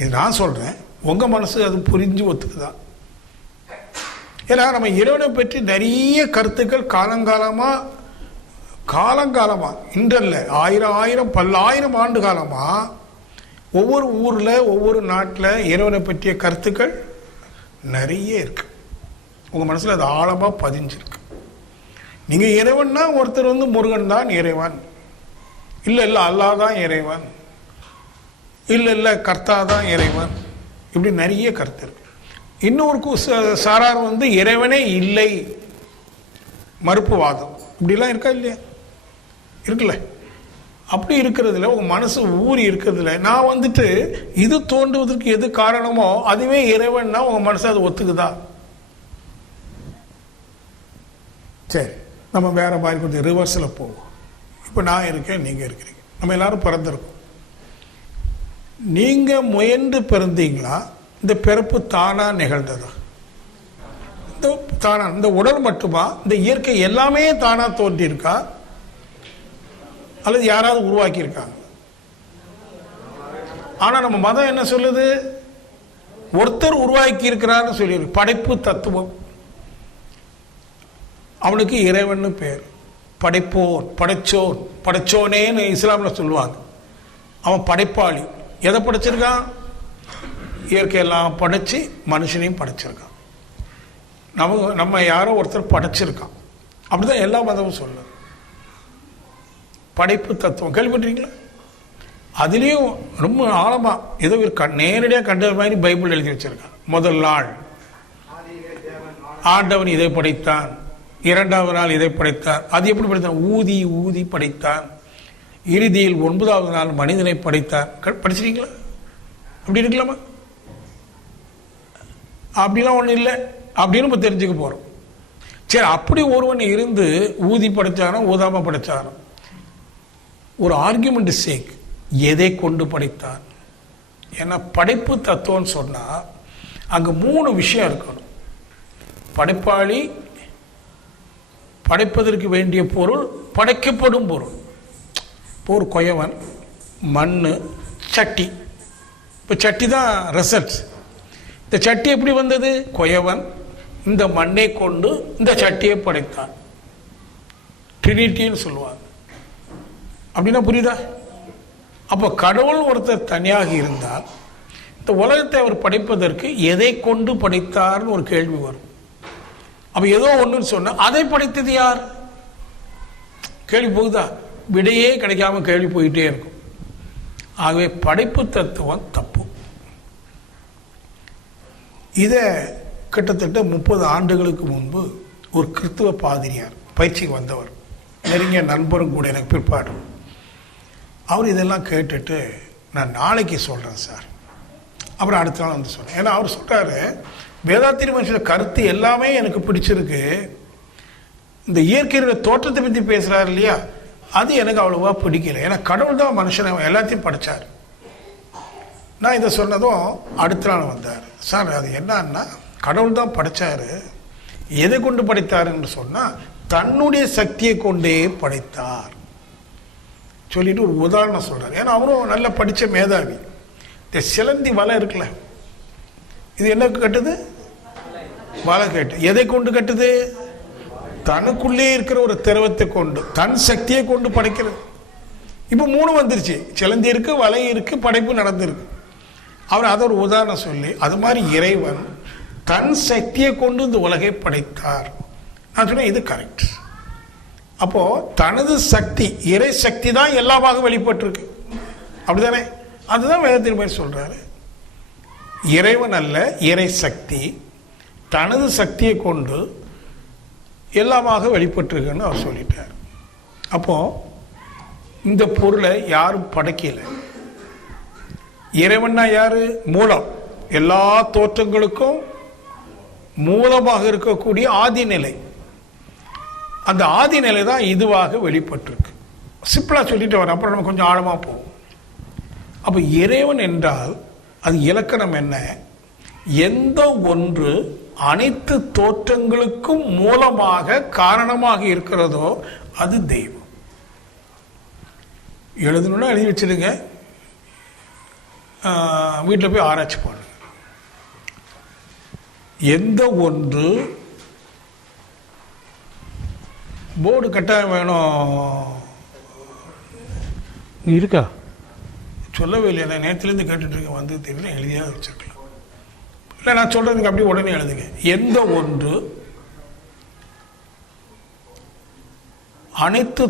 இது நான் சொல்கிறேன், உங்கள் மனசு அது புரிஞ்சு ஒத்துக்குதா? ஏன்னா நம்ம இறைவனை பற்றி நிறைய கருத்துக்கள் காலங்காலமா இன்றல்ல, ஆயிரம் பல்லாயிரம் ஆண்டு காலமா ஒவ்வொரு ஊர்ல ஒவ்வொரு நாட்டில் இறைவனை பற்றிய கருத்துக்கள் நிறைய இருக்கு. உங்க மனசுல அது ஆழமா பதிஞ்சிருக்கு. நீங்க இறைவன்னா ஒருத்தர் முருகன் தான் இறைவன், இல்ல அல்லாஹ் தான் இறைவன், இல்ல கர்த்தா தான் இறைவன், இப்படி நிறைய கருத்து இருக்கு. இன்னொரு சாரார் இறைவனே இல்லை, மறுப்புவாதம், இப்படிலாம் இருக்கா இல்லையா? இருக்குல்ல. அப்படி இருக்கிறதுல உங்க மனசு ஊறி இருக்கிறதுல நான் இது தோன்றுவதற்கு எது காரணமோ அதுவே இறைவன்னா உங்க மனசு அது ஒத்துக்குதா? சரி, நம்ம வேற மாதிரி கொஞ்சம் ரிவர்ஸில் போவோம். இப்போ நான் இருக்கேன், நீங்க இருக்கிறீங்க, நம்ம எல்லாரும் பிறந்திருக்கோம். நீங்க முயன்று பிறந்தீங்களா, இந்த பிறப்பு தானா நிகழ்ந்ததா? தானா இந்த உடல் மட்டுமா, இந்த இயற்கை எல்லாமே தானா தோன்றியிருக்கா, அல்லது யாராவது உருவாக்கி இருக்காங்க? ஆனா நம்ம மதம் என்ன சொல்லுது? ஒருத்தர் உருவாக்கி இருக்கிறார்னு சொல்லியிருக்கு. படைப்பு தத்துவம், அவனுக்கு இறைவன் பேர். படைப்போர், படைச்சோனேன்னு இஸ்லாம்ல சொல்லுவாங்க. அவன் படைப்பாளி. எதை படைச்சிருக்கான்? இயற்கையெல்லாம் படைச்சு மனுஷனையும் படைச்சிருக்கான். நம்ம யாரோ ஒருத்தர் படைச்சிருக்கான். அப்படிதான் எல்லா மதமும் சொல்லுது. படைப்பு தத்துவம் கேள்விப்பட்டிருக்கீங்களா? அதுலேயும் ரொம்ப ஆழமா ஏதோ நேரடியாக கண்ட மாதிரி பைபிள் எழுதி வச்சிருக்கான். முதல் நாள் ஆண்டவன் இதை படைத்தான், இரண்டாவது நாள் இதை படைத்தான். அது எப்படி படைத்தான்? ஊதி படைத்தான். இறுதியில் 9வது நாள் மனிதனை படைத்தான். படிச்சிருக்கீங்களா? அப்படி இருக்கலாமா? அப்படிலாம் ஒன்றும் இல்லை அப்படின்னு நம்ம தெரிஞ்சுக்க போறோம். சரி, அப்படி ஒருவன் இருந்து ஊதி படைச்சானோ ஊதாம படைச்சானோ, ஒரு ஆர்கியூமெண்ட் சேக் எதை கொண்டு படைத்தான்? ஏன்னா படைப்பு தத்துவம்னு சொன்னா அங்க 3 விஷயம் இருக்கணும். படைப்பாளி, படைப்பதற்கு வேண்டிய பொருள், படைக்கப்படும் பொருள். இப்போ ஒரு கொயவன், மண், சட்டி. இப்போ சட்டி தான் ரிசல்ட். இந்த சட்டி எப்படி வந்தது? கொயவன் இந்த மண்ணை கொண்டு இந்த சட்டியை படைத்தான். ட்ரினிட்டின்னு சொல்லுவாங்க. அப்படின்னா புரியுதா? அப்போ கடவுள் ஒருத்தர் தனியாக இருந்தால் இந்த உலகத்தை அவர் படைப்பதற்கு எதை கொண்டு படைத்தார்னு ஒரு கேள்வி வரும். அப்ப ஏதோ ஒண்ணுன்னு சொன்னா அதை படைத்தது யார்? கேள்வி போகுதா? விடையே கிடைக்காம கேள்வி போயிட்டே இருக்கும். ஆகவே படைப்பு தத்துவம் தப்பு. இத கிட்டத்தட்ட 30 ஆண்டுகளுக்கு முன்பு ஒரு கிறிஸ்துவ பாதிரியார், பயிற்சிக்கு வந்தவர், நெருங்கிய நண்பரும் கூட எனக்கு பிற்பாடு, அவர் இதெல்லாம் கேட்டுட்டு நான் நாளைக்கு சொல்றேன் சார், அப்புறம் அடுத்த நாள் சொன்னேன். ஏன்னா அவர் சொல்றாரு, வேதாத்திரி மனுஷ கருத்து எல்லாமே எனக்கு பிடிச்சிருக்கு, இந்த இயற்கையோட தோற்றத்தை பத்தி பேசுறாரு இல்லையா, அது எனக்கு அவ்வளவா பிடிக்கல. ஏன்னா கடவுள் தான் மனுஷனை எல்லாத்தையும் படைச்சார். நான் இதை சொன்னதும் அடுத்த நாள் வந்தார். சார் அது என்னன்னா, கடவுள் தான் படைச்சாரு, எதை கொண்டு படைத்தார் என்று சொன்னா தன்னுடைய சக்தியை கொண்டே படைத்தார் சொல்லிட்டு ஒரு உதாரணம் சொல்றாரு. ஏன்னா அவரும் நல்ல படிச்ச மேதாவி. இந்த சிலந்தி வலை இருக்குல்ல, இது என்ன கட்டுது? வலை கட்டு. எதை கொண்டு கட்டுது? தனக்குள்ளே இருக்கிற ஒரு திரவத்தை கொண்டு, தன் சக்தியை கொண்டு படைக்கிறது. இப்ப 3 வந்துருச்சு, சிலந்தி இருக்கு, வலை இருக்கு, படைப்பு நடந்திருக்கு. அவர் அதை ஒரு உதாரணம் சொல்லி, அது மாதிரி இறைவன் தன் சக்தியை கொண்டு இந்த உலகை படைத்தார். நான் சொன்னேன் இது கரெக்ட். அப்போ தனது சக்தி, இறை சக்தி தான் எல்லாமாக வெளிப்பட்டிருக்கு, அப்படிதானே? அதுதான் வேதத்தின் மாதிரி சொல்றாரு. இறைவன் அல்ல, இறை சக்தி தனது சக்தியை கொண்டு எல்லாமாக வெளிப்பட்டிருக்குன்னு அவர் சொல்லிட்டார். அப்போ இந்த பொருளை யாரும் படைக்கல. இறைவன்னா யாரு? மூலம். எல்லா தோற்றங்களுக்கும் மூலமாக இருக்கக்கூடிய ஆதி நிலை. அந்த ஆதி நிலை தான் இதுவாக வெளிப்பட்டிருக்கு. சிம்பிளா சொல்லிட்டு வர, அப்புறம் நம்ம கொஞ்சம் ஆழமா போவோம். அப்ப இறைவன் என்றால் அது இலக்கணம் என்ன? எந்த ஒன்று அனைத்து தோற்றங்களுக்கும் மூலமாக காரணமாக இருக்கிறதோ அது தெய்வம். எழுதணும்னா எழுதி வச்சிருங்க, வீட்டில் போய் ஆராய்ச்சி பண்ணுங்க. எந்த ஒன்று போர்டு கட்டாயம் வேணும் இருக்கா? சொல்லவே இல்லையா? நான் நேற்றுலேருந்து கேட்டுட்ருக்கேன், வந்து தெரியல, எழுதியாக வச்சுருக்கலாம். இல்லை நான் சொல்கிறதுக்கு அப்படியே உடனே எழுதுங்க. எந்த ஒன்று அனைத்து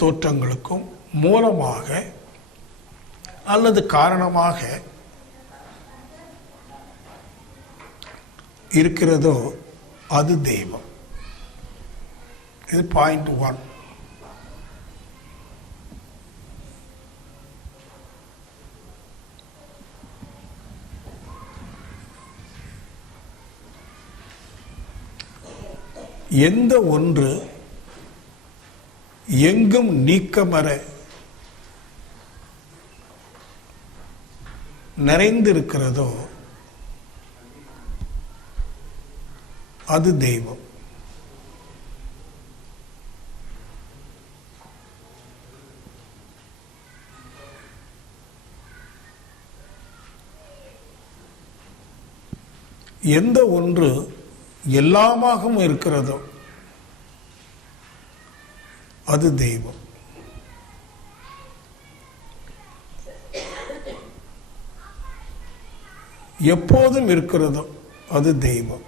தோற்றங்களுக்கும் மூலமாக அல்லது காரணமாக இருக்கிறதோ அது தெய்வம். இது பாயிண்ட் 1. எந்த ஒன்று எங்கும் நீக்கமற நிறைந்திருக்கிறதோ அது தெய்வம். எந்த ஒன்று எல்லாமாகவும் இருக்கிறதோ அது தெய்வம். எப்போதும் இருக்கிறதோ அது தெய்வம்.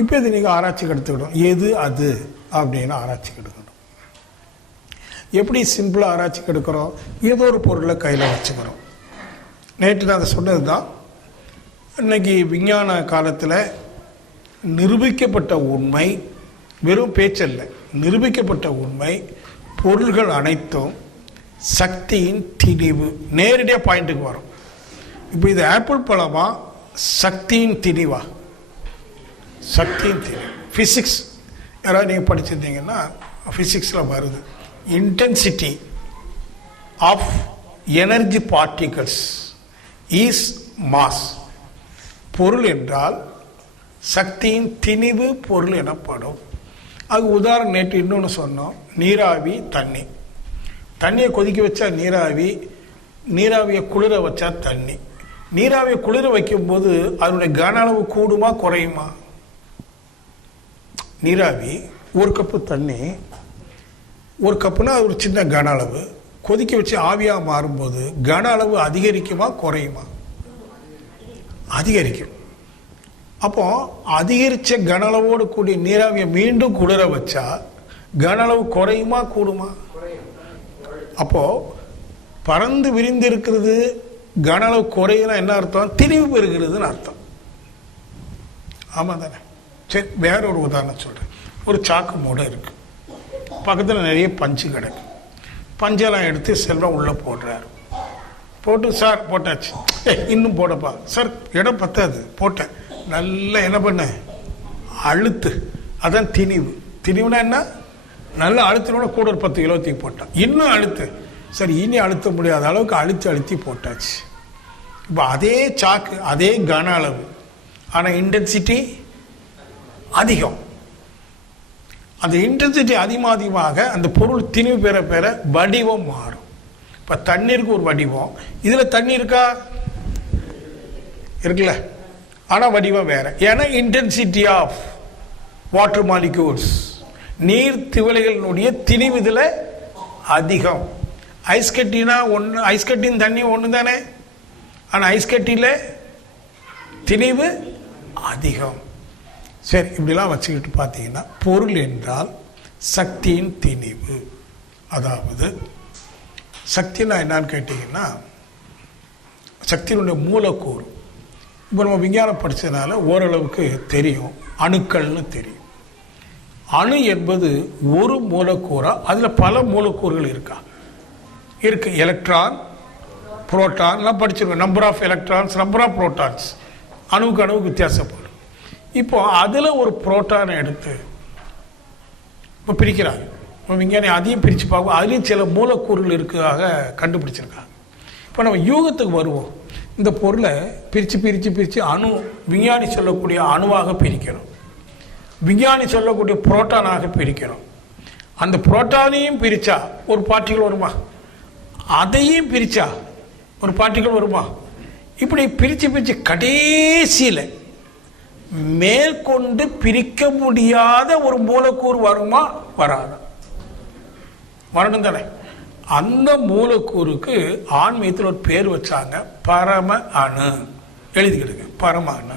இப்போ இது நீங்கள் ஆராய்ச்சிக்கு எடுத்துக்கணும். எது அது அப்படின்னு ஆராய்ச்சிக்கு எடுக்கணும். எப்படி சிம்பிளாக ஆராய்ச்சிக்கு எடுக்கிறோம்? ஏதோ ஒரு பொருளை கையில் வச்சுக்கிறோம். நேற்று நான் அதை சொன்னது தான். இன்னைக்கு விஞ்ஞான காலத்தில் நிரூபிக்கப்பட்ட உண்மை, வெறும் பேச்சல்ல, நிரூபிக்கப்பட்ட உண்மை, பொருள்கள் அனைத்தும் சக்தியின் திணிவு. நேரடியாக பாயிண்ட்டுக்கு வரும். இப்போ இது ஆப்பிள் பழமா சக்தியின் திணிவா? சக்தியின் திணிவு. ஃபிசிக்ஸ் யாராவது நீங்கள் படிச்சிருந்தீங்கன்னா ஃபிசிக்ஸில் வருது. Intensity of energy particles is mass. பொருள் என்றால் சக்தியின் திணிவு பொருள் எனப்படும். அது உதாரணம் நேற்று இன்னொன்று சொன்னோம். நீராவி, தண்ணி. தண்ணியை கொதிக்க வச்சா நீராவி, நீராவியை குளிர வச்சா தண்ணி. நீராவியை குளிர வைக்கும்போது அதனுடைய கன அளவு கூடுமா குறையுமா? நீராவி ஒரு கப்பு தண்ணி, ஒரு கப்புனா அது ஒரு சின்ன கன அளவு, கொதிக்க வச்சு ஆவியாக மாறும்போது கன அளவு அதிகரிக்குமா குறையுமா? அதிகரிக்கும். அப்போ அதிகரித்த கன அளவோடு கூடிய நீராவியை மீண்டும் குளிர வச்சா கன அளவு குறையுமா கூடுமா? அப்போ பறந்து விரிந்து இருக்கிறது கன அளவு குறையுதுன்னா என்ன அர்த்தம்? திணிவு பெறுகிறதுன்னு அர்த்தம். ஆமாம் தானே? சரி, வேற ஒரு உதாரணம் சொல்கிறேன். ஒரு சாக்கு மூடை இருக்கு, பக்கத்தில் நிறைய பஞ்சு கிடக்கு. பஞ்செல்லாம் எடுத்து செல்வம் உள்ளே போடுறாரு. போட்டு சார் போட்டாச்சு. இன்னும் போடப்பா சார், இடம் பத்தாது. போட்டேன். நல்லா என்ன பண்ண, அழுத்து. அதான் திணிவு. திணிவுனா என்ன? நல்லா அழுத்தினோட கூட ஒரு 10 கிலோ தூக்கி போட்டான். இன்னும் அழுத்து. சரி, இனி அழுத்த முடியாத அளவுக்கு அழுத்தி போட்டாச்சு. இப்போ அதே சாக்கு, அதே கன அளவு, ஆனால் இன்டென்சிட்டி அதிகம். அந்த இன்டென்சிட்டி அதிகமாக அந்த பொருள் திணிவு பெற வடிவம் மாறும். இப்போ தண்ணீருக்கு ஒரு வடிவம், இதில் தண்ணி இருக்கா? இருக்குல்ல, ஆனால் வடிவம் வேற. ஏன்னா இன்டென்சிட்டி ஆஃப் வாட்டர் மாலிக்யூல்ஸ், நீர் திவலைகளினுடைய திணிவு இதில் அதிகம். ஐஸ் கட்டினா ஒன்று, ஐஸ் கட்டின் தண்ணி ஒன்று தானே, ஆனால் ஐஸ் கட்டியில் திணிவு அதிகம். சரி, இப்படிலாம் வச்சுக்கிட்டு பார்த்தீங்கன்னா பொருள் என்றால் சக்தியின் திணிவு. அதாவது சக்தினா என்னன்னு கேட்டிங்கன்னா சக்தியினுடைய மூலக்கூறு. இப்போ நம்ம விஞ்ஞானம் படித்ததுனால ஓரளவுக்கு தெரியும். அணுக்கள்னு தெரியும். அணு என்பது ஒரு மூலக்கூறா, அதில் பல மூலக்கூறுகள் இருக்கு. எலக்ட்ரான், புரோட்டான்லாம் படிச்சிருக்கோம். Number of electrons, number of protons, அணுவுக்கு அணுவுக்கு வித்தியாசப்படும். இப்போ அதில் ஒரு புரோட்டானை எடுத்து இப்போ பிரிக்கிறாங்க. இப்போ விஞ்ஞானி அதையும் பிரித்து பார்க்கும். அதுலேயும் சில மூலக்கூறுகள் இருக்கிறதாக கண்டுபிடிச்சிருக்காங்க. இப்போ நம்ம யூகத்துக்கு வருவோம். இந்த பொருளை பிரித்து அணு, விஞ்ஞானி சொல்லக்கூடிய அணுவாக பிரிக்கணும், விஞ்ஞானி சொல்லக்கூடிய புரோட்டானாக பிரிக்கணும். அந்த புரோட்டானையும் பிரித்தா ஒரு பார்ட்டிகள் வருமா, அதையும் பிரித்தா ஒரு பார்ட்டிகள் வருமா, இப்படி பிரித்து கடைசியில் மேற்கொண்டு பிரிக்க முடியாத ஒரு மூலக்கூறு வருமா, வராதா? வரணும் தானே. அந்த மூலக்கூறுக்கு ஆன்மீகத்தில் ஒரு பேர் வச்சாங்க, பரம அணு. எழுதிக்கிடுங்க, பரம அணு.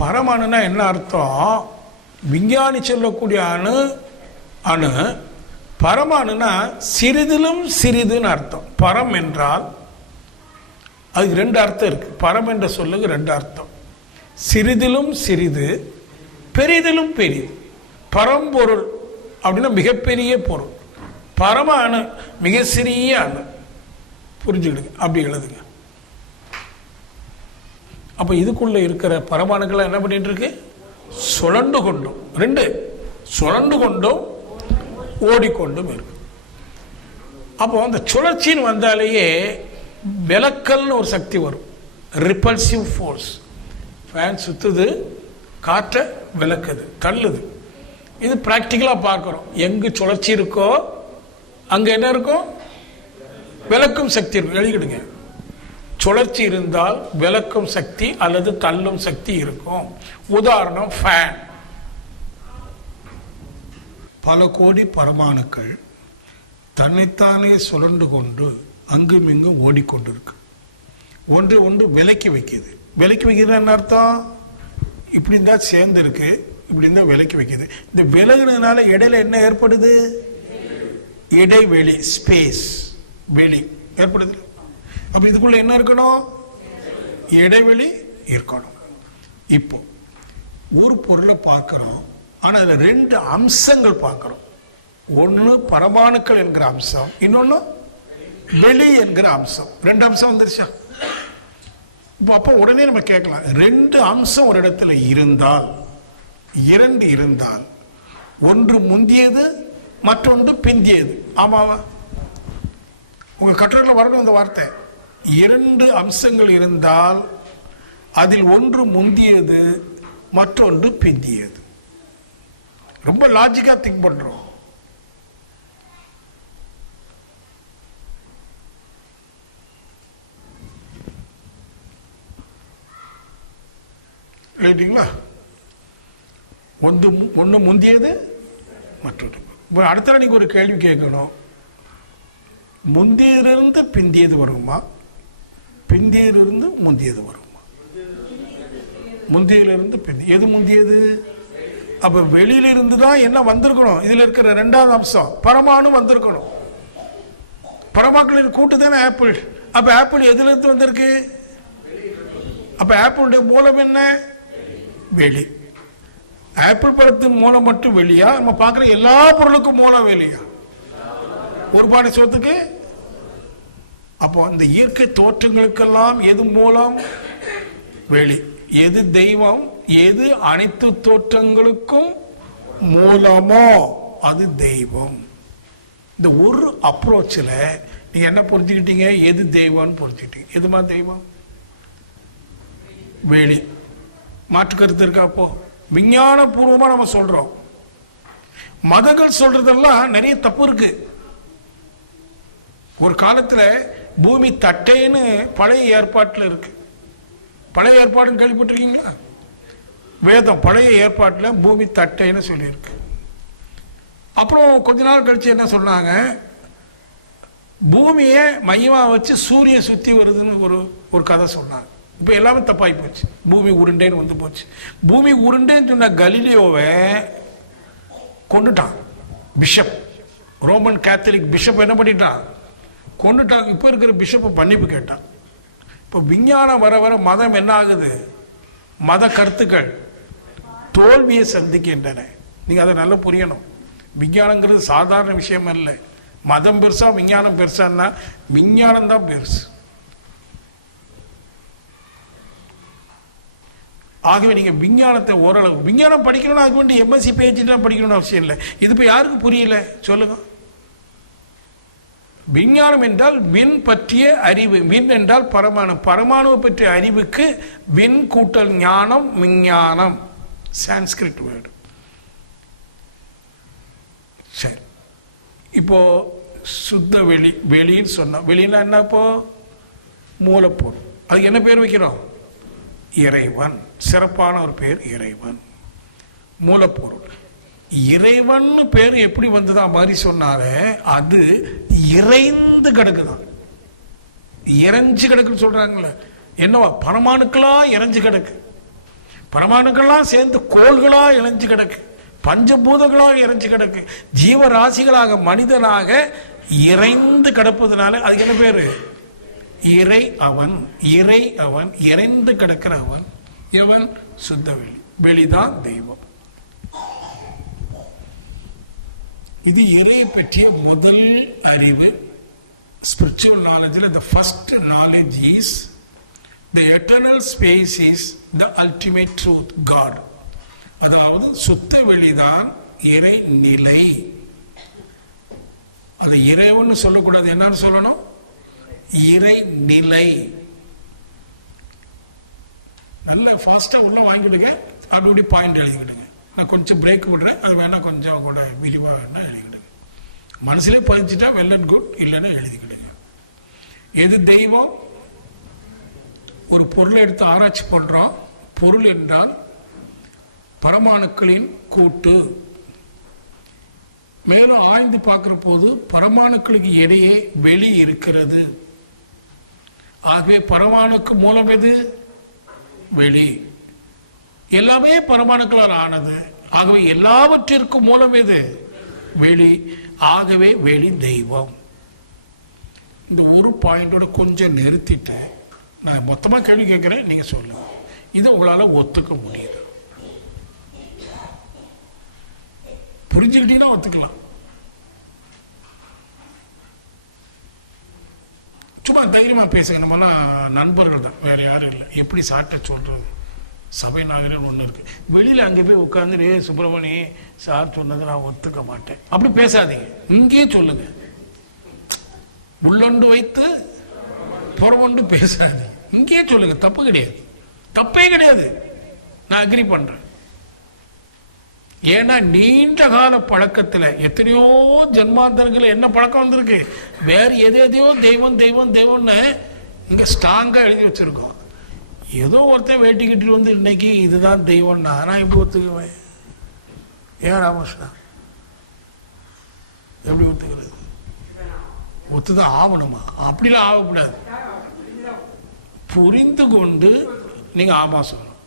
பரம அணுன்னா என்ன அர்த்தம்? விஞ்ஞானி சொல்லக்கூடிய அணு அணு. பரம அணுனா சிறிதிலும் சிறிதுன்னு அர்த்தம். பரம் என்றால் அதுக்கு ரெண்டு அர்த்தம் இருக்கு. பரம் என்ற சொல்லுக்கு ரெண்டு அர்த்தம். சிறிதிலும் சிறிது, பெரிதிலும் பெரிது. பரம்பொருள் அப்படின்னா மிகப்பெரிய பொருள். பரம அணு மிக சிறிய அணு. புரிஞ்சுக்கிடுங்க, அப்படி எழுதுங்க. அப்ப இதுக்குள்ள இருக்கிற பரமாணுக்கள் என்ன பண்ணிட்டு இருக்கு? சுழண்டு கொண்டும், ரெண்டு சுழண்டு கொண்டும் ஓடிக்கொண்டும் இருக்கு. அப்போ அந்த சுழற்சின்னு வந்தாலேயே விலக்கல்னு ஒரு சக்தி வரும், ரிப்பல்சிவ் ஃபோர்ஸ். ஃபேன் சுத்துது, காற்றை விலக்குது, தள்ளுது. இது பிராக்டிக்கலாக பார்க்குறோம். எங்கு சுழற்சி இருக்கோ அங்கே என்ன இருக்கும்? விலக்கும் சக்தி இருக்கும். எழுதிக்கிடுங்க, சுழற்சி இருந்தால் விலக்கும் சக்தி அல்லது தள்ளும் சக்தி இருக்கும். உதாரணம் ஃபேன். பல கோடி பரமாணுக்கள் தன்னைத்தானே சுழண்டு கொண்டு அங்கும் இங்கும் ஓடிக்கொண்டிருக்கு. ஒன்று ஒன்று விலக்கி வைக்குது. விலக்கி வைக்கிறது என்ன அர்த்தம்? இப்படி தான் சேர்ந்து இருக்கு, இப்படி தான் விலக்கி வைக்குது. இந்த விலகுனதுனால இடையில என்ன ஏற்படுது? இடைவெளி, ஸ்பேஸ், வெளி ஏற்படுது. அப்ப இதுக்குள்ள என்ன இருக்கணும்? இடைவெளி இருக்கணும். இப்போ ஒரு பொருளை பார்க்கிறோம், ஆனா அதுல ரெண்டு அம்சங்கள் பார்க்கிறோம். ஒன்னு பரமாணுக்கள் என்கிற அம்சம், இன்னொன்னு வெளி என்கிற அம்சம். ரெண்டு அம்சம் வந்துருச்சா? இப்போ அப்போ உடனே நம்ம கேட்கலாம், ரெண்டு அம்சம் ஒரு இடத்துல இருந்தால், இரண்டு இருந்தால், ஒன்று முந்தியது மற்றொன்று பிந்தியது. ஆமாவா? உங்க கட்டுரையில் வரணும் இந்த வார்த்தை. இரண்டு அம்சங்கள் இருந்தால் அதில் ஒன்று முந்தியது மற்றொன்று பிந்தியது. ரொம்ப லாஜிக்கா திங்க் பண்றோம். எழுதிங்களா? ஒன்று முந்தியது மற்றொன்று. அடுத்த நீங்க ஒரு கேள்வி கேட்கணும், முந்தியிலிருந்து பிந்தியது வருமா, பிந்தியிலிருந்து முந்தியது வருமா? முந்தியிலிருந்து பிந்தி. எது முந்தியது? அப்ப வெளியில இருந்து தான் என்ன வந்திருக்கணும்? இதுல இருக்கிற ரெண்டாவது அம்சம் பரமாணு வந்திருக்கணும். பரமாக்களின் கூட்டு தானே ஆப்பிள். அப்ப ஆப்பிள் எதுல இருந்து வந்திருக்கு? அப்ப ஆப்பிளுடைய மூலம் என்ன? வெளி. ஆப்பிள் பழத்தின் மூலம் மட்டும் வெளியா? நம்ம பார்க்கிற எல்லா பொருளுக்கும் மூலம் வெளியா? ஒரு பாடி சொத்துக்கு. அப்போ அந்த இயற்கை தோற்றங்களுக்கெல்லாம் எது மூலம்? வெளி. எது தெய்வம்? எது அனைத்து தோற்றங்களுக்கும் மூலமோ அது தெய்வம். இந்த ஒரு அப்ரோச்சில் நீங்க என்ன புரிஞ்சுக்கிட்டீங்க? எது தெய்வம்னு புரிஞ்சுக்கிட்டீங்க. எதுமா தெய்வம்? வெளி. மாற்று கருத்து இருக்கா? அப்போ விஞ்ஞான பூர்வமா நம்ம சொல்றோம். மதங்கள் சொல்றதெல்லாம் நிறைய தப்பு இருக்கு. ஒரு காலத்துல பூமி தட்டைன்னு பழைய ஏற்பாட்டுல இருக்கு. பழைய ஏற்பாடுன்னு கேள்விப்பட்டிருக்கீங்களா? வேதம் பழைய ஏற்பாட்டுல பூமி தட்டைன்னு சொல்லியிருக்கு. அப்புறம் கொஞ்ச நாள் கழிச்சு என்ன சொன்னாங்க? பூமியை மையமா வச்சு சூரிய சுத்தி வருதுன்னு ஒரு கதை சொன்னாங்க. இப்ப எல்லாமே தப்பாகி போச்சு. பூமி உருண்டேன்னு வந்து போச்சு. பூமி உருண்டேன்னு சொன்ன கலீலியோவை கொண்டுட்டான் பிஷப். ரோமன் கேத்தலிக் பிஷப் என்ன பண்ணிட்டான்? கொண்டுட்டாங்க. இப்ப இருக்கிற பிஷப் மன்னிப்பு கேட்டான். இப்ப விஞ்ஞானம் வர வர மதம் என்ன ஆகுது? மத கருத்துக்கள் தோல்வியை சந்திக்கின்றன. நீங்க அதை நல்லா புரியணும். விஞ்ஞானங்கிறது சாதாரண விஷயம் இல்லை. மதம் பெருசா விஞ்ஞானம் பெருசான்னா விஞ்ஞானம் தான் பெருசு. ஆகவே நீங்க விஞ்ஞானத்தை ஓரளவு விஞ்ஞானம் படிக்கணும்னு அதுக்கு வேண்டி எம்எஸ்சி பிஹெச்டி படிக்கணும்னு அவசியம் இல்லை. இது இப்ப யாருக்கு புரியல சொல்லுங்க? விஞ்ஞானம் என்றால் விண் பற்றிய அறிவு. விண் என்றால் பரமாணு. பரமாணுவை பற்றிய அறிவுக்கு விண் கூட்டல் ஞானம் விஞ்ஞானம். சான்ஸ்கிரிட் வேர்டு. சரி, இப்போ சுத்த வெளி. வெளின்னு சொன்னோம். வெளின்னா என்ன? இப்போ மூலப்பொருள். அதுக்கு என்ன பேர் வைக்கிறோம்? இறைவன். சிறப்பான ஒரு பேர் இறைவன். மூலப்பொருள். இறைவன் பேர் எப்படி வந்ததா மாதிரி சொன்னாலே அது இறைந்து கிடக்குதான். இறைஞ்சு கிடக்குன்னு சொல்றாங்களே, என்னவா? பரமாணுக்களா இறைஞ்சு கிடக்கு. பரமாணுக்கள்லாம் சேர்ந்து கோள்களா இணைஞ்சு கிடக்கு. பஞ்சபூதங்களா இறைஞ்சு கிடக்கு. ஜீவராசிகளாக மனிதனாக இறைந்து கிடப்பதுனால அதுக்கு என்ன பேரு? இறை அவன். இறை அவன், இறைந்து கிடக்கிற அவன். இவன் சுத்த வெளி. வெளிதான் தெய்வம். இது இறை பற்றிய முதல் அறிவு. Spiritual knowledge, the first knowledge is the eternal space is the ultimate truth, God. அதாவது சுத்த வெளிதான் இறை நிலை. அந்த இறைவன் சொல்லக்கூடாது, என்னன்னு சொல்லணும்? இறை நிலை. நல்ல ஃபாஸ்டா உள்ள வாங்கிடுங்க. அப்படி பாயிண்ட் எழுதிக்கிடுங்க. நான் கொஞ்சம் பிரேக் விடுறேன், அது வேணா கொஞ்சம் கூட விரிவாக வேணா எழுதிக்கிடுங்க. மனசுலேயே பதிச்சுட்டா வெல் அண்ட் குட், இல்லைன்னா எழுதிக்கிடுங்க. எது தெய்வம்? ஒரு பொருளை எடுத்து ஆராய்ச்சி பண்றோம். பொருள் என்றால் பரமாணுக்களின் கூட்டு. மேலும் ஆய்ந்து பார்க்கிற போது பரமாணுக்களுக்கு இடையே வெளி இருக்கிறது. ஆகவே பரமாணுக்கு மூலம் எது? வெளி. எல்லாமே பரமாணுக்களால் ஆனது. ஆகவே எல்லாவற்றிற்கும் மூலம் எது? வெளி. ஆகவே வெளி தெய்வம். இந்த ஒரு பாயிண்டோட கொஞ்சம் நிறுத்திட்டு நான் மொத்தமா கேள்வி கேட்கிறேன், நீங்க சொல்லுங்க. இதை உங்களால ஒத்துக்க முடியுது? புரிஞ்சுக்கிட்டீங்கன்னா ஒத்துக்கலாம். சும்மா தைரியமா பேசுங்க. நம்மனா நண்பர்கள் தான், வேற யாரும் இல்லை. எப்படி சாட்ட சொல்றது? சபை நாகரிகம் ஒண்ணு இருக்கு. வெளியில அங்கே போய் உட்கார்ந்து சுப்பிரமணி சார் சொன்னதை நான் ஒத்துக்க மாட்டேன் அப்படி பேசாதீங்க. இங்கே சொல்லுங்க. உள்ளொண்டு வைத்து புறமொண்டு பேசாதீங்க. இங்கே சொல்லுங்க. தப்பு கிடையாது, தப்பே கிடையாது. நான் அக்ரி பண்றேன். ஏன்னா நீண்ட கால பழக்கத்துல எத்தனையோ ஜன்மாந்தரங்கள் என்ன பழக்கம் வந்திருக்கு? வேற எதையோ தெய்வம் தெய்வம் தெய்வம்னு இங்க ஸ்ட்ராங்கா எழுதி வச்சிருக்கோம். ஏதோ ஒருத்தன் வேட்டி கட்டிட்டு வந்து இன்னைக்கு இதுதான் தெய்வம்னா நான் எப்படி ஒத்துக்குவேன்? ஏன் ராமகிருஷ்ணா எப்படி ஒத்துக்கிறது? ஒத்துதான் ஆகணுமா? அப்படிலாம் ஆகக்கூடாது. புரிந்து கொண்டு நீங்க ஆமா சொல்லணும்.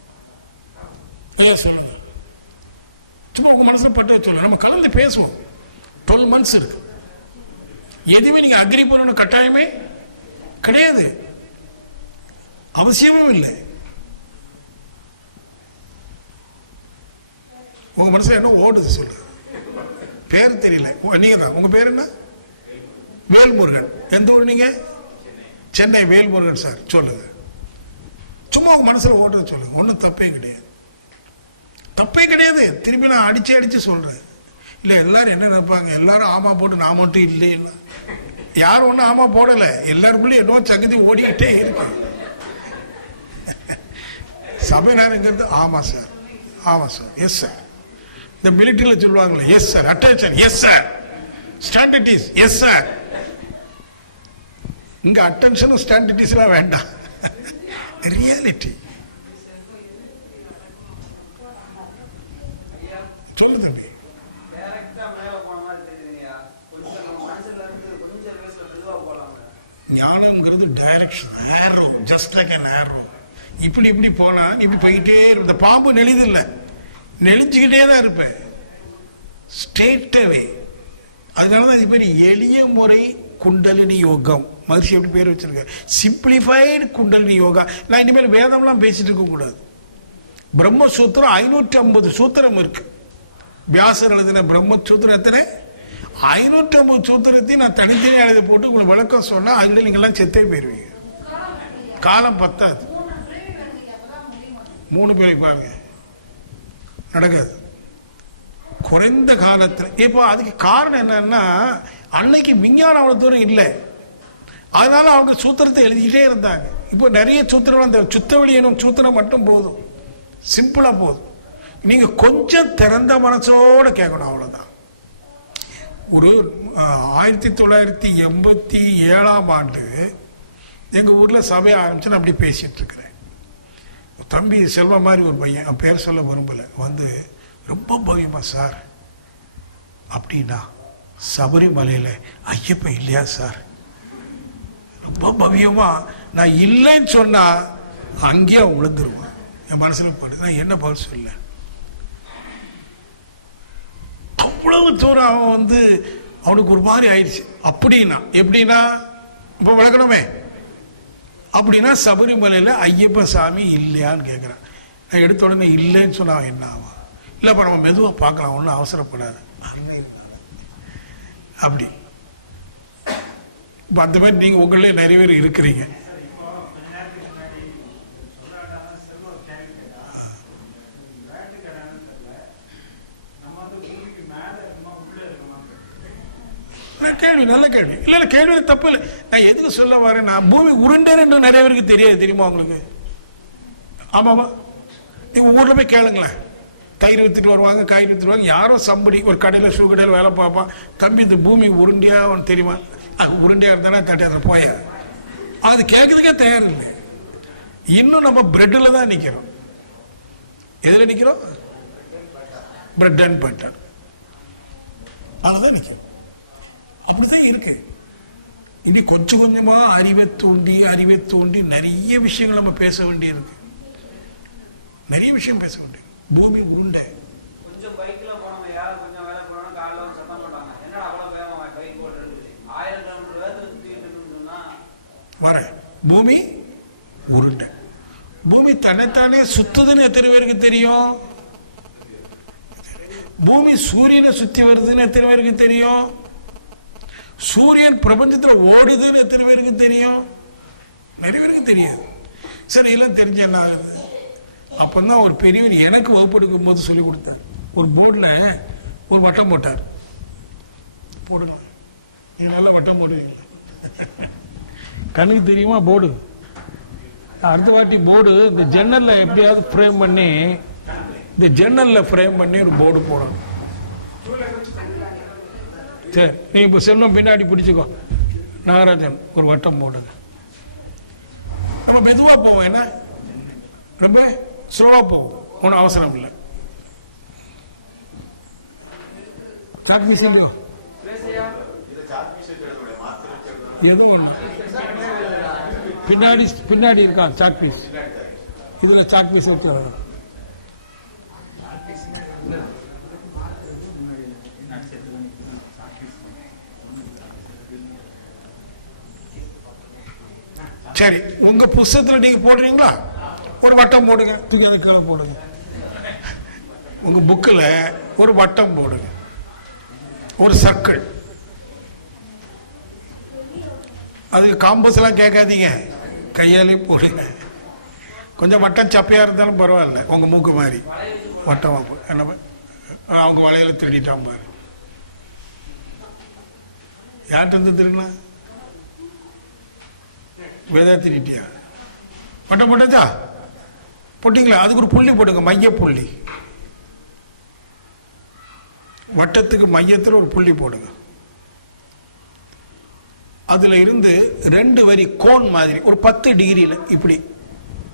சொல்லுங்க. சும்மா உங்க மனசை பட்டு சொல்லுங்க. நம்ம கலந்து பேசுவோம். 12 months இருக்கு. எதுவுமே நீங்க அக்ரி பண்ணணும் கட்டாயமே கிடையாது, அவசியமும் இல்லை. உங்க மனசுல என்ன ஓடுது சொல்லு. பேர் தெரியல. நீங்க தான். உங்க பேர் என்ன? வேல்முருகன். எந்த ஊர் நீங்க? சென்னை. வேல்முருகன் சார் சொல்லுங்க. சும்மா உங்க மனசுல ஓடுறது சொல்லுங்க. ஒன்றும் தப்பே கிடையாது, தப்பே கிடையாது. திருப்பி நான் அடிச்சு அடிச்சு சொல்றேன். இல்ல எல்லாரும் என்ன நினைப்பாங்க? எல்லாரும் ஆமா போட்டு நான் மட்டும் இல்லை. யாரும் ஒன்றும் ஆமா போடல. எல்லாருக்குள்ளயும் என்னவோ சகதி ஓடிக்கிட்டே இருக்கு. சபை நேரங்கிறது ஆமா சார், ஆமா சார், எஸ் சார். இந்த மிலிட்டரியில சொல்லுவாங்களே yes sir, attention yes sir, stand at ease yes sir. இங்க அட்டென்ஷனும் ஸ்டாண்டிட்டிஸ் எல்லாம் வேண்டாம். ரியாலிட்டி சொல்லுது. ஞானம்ங்கிறது டைரக்ஷன், நேரோ, ஜஸ்ட் லைக் a narrow. இப்படி இப்படி போனா இப்படி போயிட்டே இருந்த பாம்பு நெளிதில்ல, நெளிஞ்சுக்கிட்டே தான் இருப்பேன் ஸ்ட்ரெயிட்டாவே. அதனால இது பேர் எளிய முறை குண்டலினி யோகம். மகிழ்ச்சி எப்படி பேர் வச்சிருக்க? சிம்பிளிஃபைடு குண்டலினி யோகா. நான் இனிமேல் வேதம்லாம் பேசிட்டு இருக்க கூடாது. பிரம்மசூத்திரம் 550 சூத்திரம் இருக்கு. வியாசர் எழுதின பிரம்மசூத்திரத்துல 550 சூத்திரத்தையும் நான் தனித்தனியாக எழுதி போட்டு உங்களுக்கு விளக்கம் சொன்னா அதுல நீங்க எல்லாம் செத்தே போயிருவீங்க. காலம் பத்தாது. 3 பேருக்கு பாருங்க நடக்காது. குறைந்த காலத்தில். இப்போ அதுக்கு காரணம் என்னன்னா, அன்னைக்கு விஞ்ஞானம் அவ்வளவு தூரம் இல்லை, அதனால அவங்க சூத்திரத்தை எழுதிக்கிட்டே இருந்தாங்க. இப்போ நிறைய சூத்திரம், அந்த சுத்தவெளி எனும் சூத்திரம் மட்டும் போதும், சிம்பிளா போதும். நீங்க கொஞ்சம் திறந்த மனசோட கேட்கணும், அவ்வளவுதான். ஒரு 1987 எங்க ஊர்ல சபை ஆரம்பிச்சு நான் அப்படி பேசிட்டு இருக்கிறேன். தம்பி செல்வ மாதிரி ஒரு பையன், பேர் சொல்ல விரும்பல, வந்து ரொம்ப பவியமா சார் அப்படின்னா சபரிமலையில ஐயப்பன் இல்லையா சார், ரொம்ப பவியமா நான் இல்லைன்னு சொன்னா அங்கேயே விழுந்துருவான். என் மனசுல படுது, என்ன பதில் சொல்ல. அவ்வளவு தூரம் அவன் வந்து அவனுக்கு ஒரு மாதிரி ஆயிடுச்சு. அப்படின்னா எப்படின்னா, இப்ப வளர்க்கணுமே அப்படின்னா சபரிமலையில ஐயப்ப சாமி இல்லையான்னு கேட்கிறான். நான் எடுத்த உடனே இல்லைன்னு சொன்னா என்ன ஆகும்? இல்லப்பா நம்ம மெதுவா பார்க்கலாம், ஒன்றும் அவசரப்படாது அப்படி. அந்த மாதிரி நீங்க உங்களே நிறைய பேர் இருக்கிறீங்க. கேள்வி நல்ல கேள்வி, இல்ல கேள்வி தப்பு இல்லை. நான் எதுக்கு சொல்ல வரேன், நான் பூமி உருண்டை நிறைய பேருக்கு தெரியாது, தெரியுமா உங்களுக்கு? ஆமாமா, நீங்க ஊர்ல போய் கேளுங்களேன், தயிர் வித்துட்டு வருவாங்க, காய் வித்துட்டு வருவாங்க, யாரோ சம்படி ஒரு கடையில் ஷூ கடையில் வேலை பார்ப்பான், தம்பி இந்த பூமி உருண்டியா அவன் தெரியுமா? உருண்டியா இருந்தானே தட்டி அதை போய அது கேட்கறதுக்கே தயார் இல்லை. இன்னும் நம்ம பிரெட்ல தான் நிக்கிறோம். எதுல நிக்கிறோம்? பிரெட் அண்ட் பட்டர், அதுதான் நிக்கிறோம். அப்படிதான் இருக்கு. இன்னைக்கு கொஞ்சம் கொஞ்சமா அறிவை தூண்டி நிறைய விஷயங்கள் நம்ம பேச வேண்டியிருக்கு, நிறைய விஷயம் பேச வேண்டியது. பூமி உருண்டை. கொஞ்சம் பைக்ல போனவங்க யார கொஞ்சம் வேலை போறோம்னா கால்ல வந்து சத்தம் போட்டாங்க, என்னடா அவ்வளவு வேகமா பைக் ஓடுறது, 1000 கிலோமீட்டர் வேகத்துல சுத்திட்டு இருக்குன்னா வர பூமி உருண்டை. பூமி தன்னைத்தானே சுத்துதுன்னு எத்தனை பேருக்கு தெரியும்? பூமி சூரியனை சுத்தி வருதுன்னு எத்தனை பேருக்கு தெரியும்? சூரியன் பிரபஞ்சத்துல ஓடுதுன்னு எத்தனை பேருக்கு தெரியும்? நிறைய பேருக்கு தெரியாது. சரி, எல்லாம் தெரிஞ்ச என்ன ஆகுது? அப்பதான் ஒரு பெரியவர் எனக்கு வகுப்பு எடுக்கும் போது சொல்லி கொடுத்தார். ஒரு போர்டுல ஒரு வட்டம் போட்டார். போடுங்க, இதெல்லாம் வட்டம் போடுவீங்க, கண்ணுக்கு தெரியுமா போர்டு? அடுத்த வாட்டி போர்டு இந்த ஜன்னல்ல எப்படியாவது ஃப்ரேம் பண்ணி, இந்த ஜன்னல்ல ஃப்ரேம் பண்ணி ஒரு போர்டு போடணும். சரி, நீ இப்ப செல்வம் பின்னாடி பிடிச்சுக்கோ, நாகராஜன் ஒரு வட்டம் போடுங்க. நம்ம மெதுவா போவோம், என்ன ரொம்ப ஸ்லோவா போகும், ஒன்றும் அவசரம் இல்லை. பின்னாடி இருக்கா சாக் பீஸ், இதுல சாக் பீஸ் வச்சு சரி. உங்க புஸ்தகத்துல நீங்க போடுறீங்களா? ஒரு வட்டம் போடுங்க, கீழே போடுங்க. உங்க புக்கில் ஒரு வட்டம் போடுங்க, ஒரு சர்க்கிள். அது காம்பஸ் எல்லாம் கேட்காதீங்க, கையாலே போடுங்க. கொஞ்சம் வட்டம் சப்பையா இருந்தாலும் பரவாயில்ல, உங்க மூக்கு மாதிரி வட்டம். என்ன அவங்க வளையல திருடிட்டான் பாரு. யார்கிட்ட இருந்து திருடல? வேதா திருட்டியா? வட்டம் போட்டதா போட்டீங்களா? அதுக்கு ஒரு புள்ளி போடுங்க, மைய புள்ளி. வட்டத்துக்கு மையத்தில் ஒரு புள்ளி போடுங்க. அதுல இருந்து 2 வரி கோன் மாதிரி ஒரு 10 டிகிரியில, இப்படி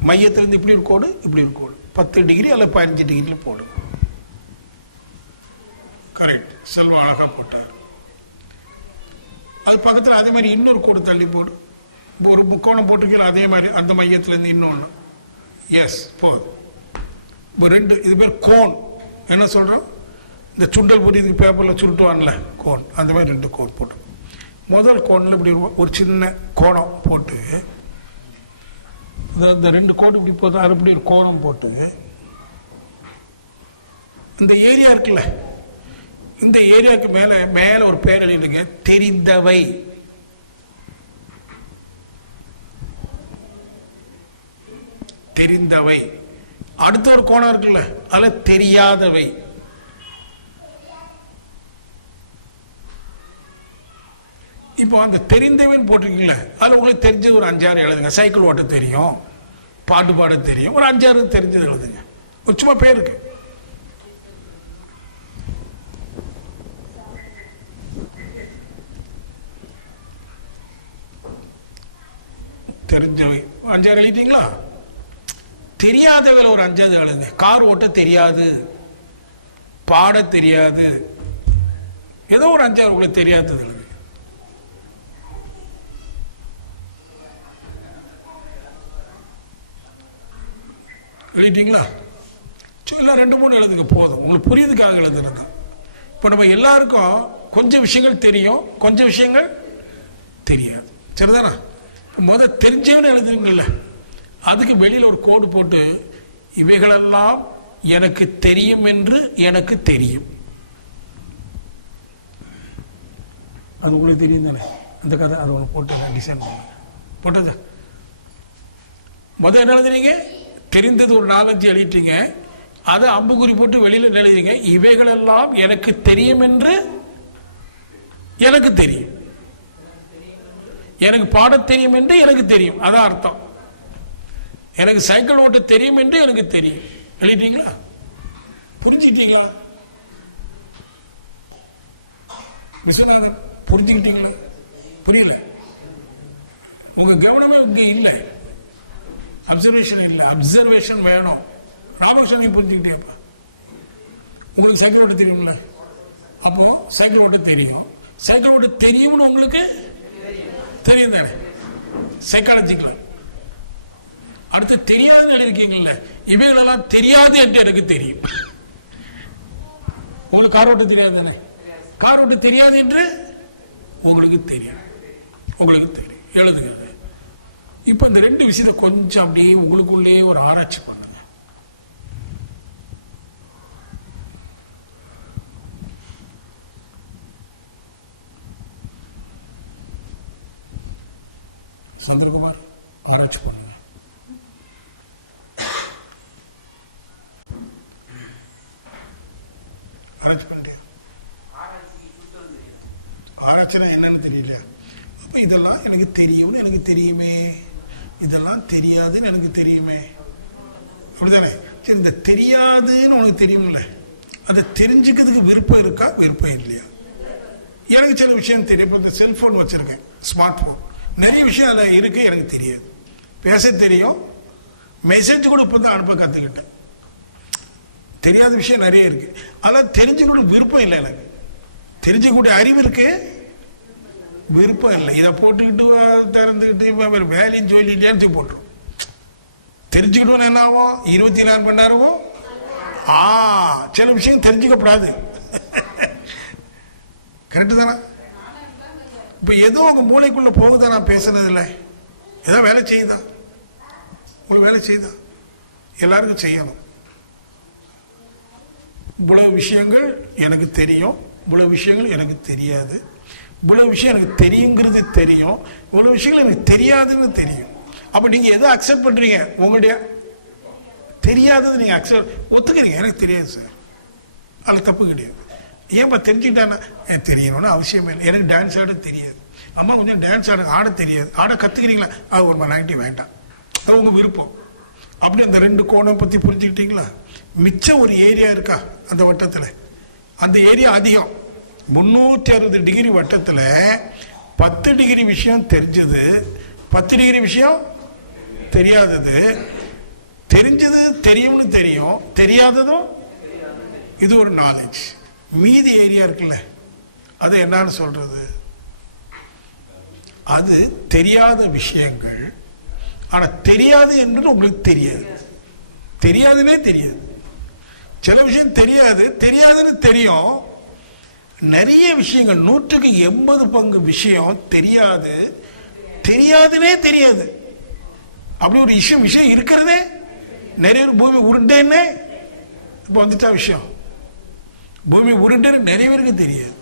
மையத்திலிருந்து இப்படி ஒரு கோடு, இப்படி ஒரு கோடு, 10 டிகிரி அல்ல 15 டிகிரியில் போடுங்க. கரெக்ட், செல்வம் அழகா போட்டு. அது பக்கத்தில் அதே மாதிரி இன்னொரு கோடு தள்ளி போடு. ஒரு முக்கோணம் போட்டிருக்கீங்க, அதே மாதிரி அந்த மையத்திலிருந்து இன்னொன்று. எஸ், போதும். இப்போ 2, இது பேர் கோன். என்ன சொல்றோம்? இந்த சுண்டல் போட்டு இதுக்கு பேப்பர்ல சுருட்டுவான்ல கோன், அந்த மாதிரி 2 கோன் போட்டு, முதல் கோன்ல இப்படி ஒரு சின்ன கோணம் போட்டு, இந்த 2 கோன் இப்படி போதும், அது இப்படி ஒரு கோணம் போட்டு, இந்த ஏரியா இருக்குல்ல, இந்த ஏரியாவுக்கு மேல ஒரு பேர் எழுதிங்க, தெரிந்தவை. தெரிந்தவை. அடுத்த ஒரு கோணம் இருக்குல்ல, அதுல தெரியாதவை. இப்போ அந்த தெரிந்தவன் போட்டிருக்கீங்கள, அதில் உங்களுக்கு தெரிஞ்சது ஒரு 5-6 எழுதுங்க. சைக்கிள் ஓட்ட தெரியும், பாட்டு பாட தெரியும், ஒரு 5-6 தெரிஞ்சது எழுதுங்க. ஒரு சும்மா பேருக்கு. தெரிஞ்சவை 5-6 எழுதிட்டீங்களா? தெரியாதவங்களை ஒரு 5 எழுதுங்க. கார் ஓட்ட தெரியாது, பாட தெரியாது, ஏதோ ஒரு 5-6 உங்களுக்கு தெரியாதது எழுதுங்க. எழுதிட்டீங்களா? இல்லை 2-3 எழுதுங்க போதும், உங்களுக்கு புரியுதுக்காக எழுதுறது. இப்போ நம்ம எல்லாருக்கும் கொஞ்சம் விஷயங்கள் தெரியும், கொஞ்சம் விஷயங்கள் தெரியாது, சரிதானா? முதல் தெரிஞ்சவன்னு எழுதுறீங்கல்ல, அதுக்கு வெளியில் ஒரு கோடு போட்டு இவைகளெல்லாம் எனக்கு தெரியும் என்று எனக்கு தெரியும். அது உங்களுக்கு தெரியும் தானே, அந்த கதை அது ஒன்று போட்டு டிசைன் பண்ணுங்க. போட்டது முதல் என்ன எழுதுறீங்க? தெரிந்தது ஒரு 4-5 எழுதிட்டீங்க. அதை அம்புக்குறி போட்டு வெளியில் எழுதுறீங்க. இவைகளெல்லாம் எனக்கு தெரியும் என்று எனக்கு தெரியும். எனக்கு பாட தெரியும் என்று எனக்கு தெரியும், அதான் அர்த்தம். எனக்கு சைக்கிள் ஓட்ட தெரியும் என்று எனக்கு தெரியும். எழுதிட்டீங்களா? புரிஞ்சுக்கிட்டீங்களா? விஸ்வநாதன் புரிஞ்சுக்கிட்டீங்களா? புரியல? உங்க கவனமே இங்க இல்லை, அப்சர்வேஷன் இல்லை. அப்சர்வேஷன் வேணும். ராமகிருஷ்ணன் புரிஞ்சுக்கிட்டே. உங்களுக்கு சைக்கிள் ஓட்ட தெரியும்ல, அப்போ சைக்கிள் ஓட்ட தெரியும். சைக்கிள் ஓட்ட தெரியும்னு உங்களுக்கு தெரியும் தானே, சைக்காலஜிக்கல். அடுத்து தெரியாது இருக்கீங்கல்ல, இவைகளெல்லாம் தெரியாது என்று எனக்கு தெரியும். உங்களுக்கு கார் ஓட்ட தெரியாது தானே, கார் ஓட்ட தெரியாது என்று உங்களுக்கு தெரியும், உங்களுக்கு தெரியும். எழுதுகிறது. இப்ப இந்த 2 விஷயத்தை கொஞ்சம் அப்படியே உங்களுக்குள்ளேயே ஒரு ஆராய்ச்சி பண்ணுங்க. சந்திரகுமார் ஆராய்ச்சி பண்ணுங்க. ஆராய்ச்சியில் என்னன்னு தெரியல. அப்ப இதெல்லாம் எனக்கு தெரியும்னு எனக்கு தெரியுமே, இதெல்லாம் தெரியாதுன்னு எனக்கு தெரியுமே, அப்படிதானே? இந்த தெரியாதுன்னு உனக்கு தெரியும்ல, அதை தெரிஞ்சுக்கிறதுக்கு விருப்பம் இருக்கா, விருப்பம் இல்லையா? எனக்கு சில விஷயம் தெரியும். இப்போ இந்த செல்போன் வச்சிருக்கேன், ஸ்மார்ட் போன், நிறைய விஷயம் அதில் இருக்கு, எனக்கு தெரியாது. பேச தெரியும், மெசேஜ் கூட இப்போ தான் அனுப்ப கற்றுக்கிட்டேன். தெரியாத விஷயம் நிறைய இருக்கு, அதெல்லாம் தெரிஞ்சுக்கூட விருப்பம் இல்லை. எனக்கு தெரிஞ்சுக்கூடிய அறிவு இருக்கு, விருப்பம் இல்லை. இதை போட்டுக்கிட்டு திறந்துக்கிட்டு வேலையும் சொல்லிட்டு போட்டுரும். தெரிஞ்சுக்கணும் என்ன ஆகும்? 24 மணி நேரமும் சில விஷயம் தெரிஞ்சுக்கப்படாது. கரெக்டு தானே? இப்ப ஏதோ உங்க மூளைக்குள்ள போகுதா? நான் பேசுறது இல்லை, ஏதோ வேலை செய்யுதா? ஒரு வேலை செய்யுதா? எல்லாருக்கும் செய்யணும். இவ்வளவு விஷயங்கள் எனக்கு தெரியும், இவ்வளவு விஷயங்கள் எனக்கு தெரியாது, இவ்வளவு விஷயம் எனக்கு தெரியுங்கிறது தெரியும், இவ்வளவு விஷயங்கள் எனக்கு தெரியாதுன்னு தெரியும். அப்ப நீங்க எதை அக்செப்ட் பண்றீங்க? உங்களுடைய தெரியாதது நீங்க அக்செப்ட் ஒத்துக்கிறீங்க. எனக்கு தெரியாது சார், அது தப்பு கிடையாது. ஏன்பா தெரிஞ்சுக்கிட்டானா? எனக்கு தெரியணும்னு அவசியம் இல்லை. எனக்கு டான்ஸ் ஆட தெரியாது, அம்மா கொஞ்சம் டான்ஸ் ஆட தெரியாது, ஆட கத்துக்கிறீங்களா? அது ஒரு நெகட்டிவ் வேண்டாம், அது உங்க விருப்பம். அப்படி இந்த 2 கோணம் பத்தி புரிஞ்சுக்கிட்டீங்களா? மிச்சம் ஒரு ஏரியா இருக்கா அந்த வட்டத்துல, அந்த ஏரியா அதிகம். 360 டிகிரி வட்டத்துல 10 டிகிரி விஷயம் தெரிஞ்சது, 10 டிகிரி விஷயம் தெரியாதது. தெரிஞ்சது தெரியும்னு தெரியும், தெரியாததும் இது ஒரு நாலேஜ். மீதி ஏரியா இருக்குல்ல, அது என்னன்னு சொல்றது? அது தெரியாத விஷயங்கள். ஆனா தெரியாது என்று உங்களுக்கு தெரியாது, தெரியாதுன்னே தெரியாது. சில விஷயம் தெரியாது, தெரியாதுன்னு தெரியும். நிறைய விஷயங்கள் 100க்கு 80 பங்கு விஷயம் தெரியாது, தெரியாதுன்னே தெரியாது. அப்படி ஒரு விஷயம் இருக்கிறதே நிறைய. பூமி உருண்டேன்னு இப்ப வந்துட்டா விஷயம், பூமி உருண்டைன்னு நிறைய பேருக்கு தெரியாது.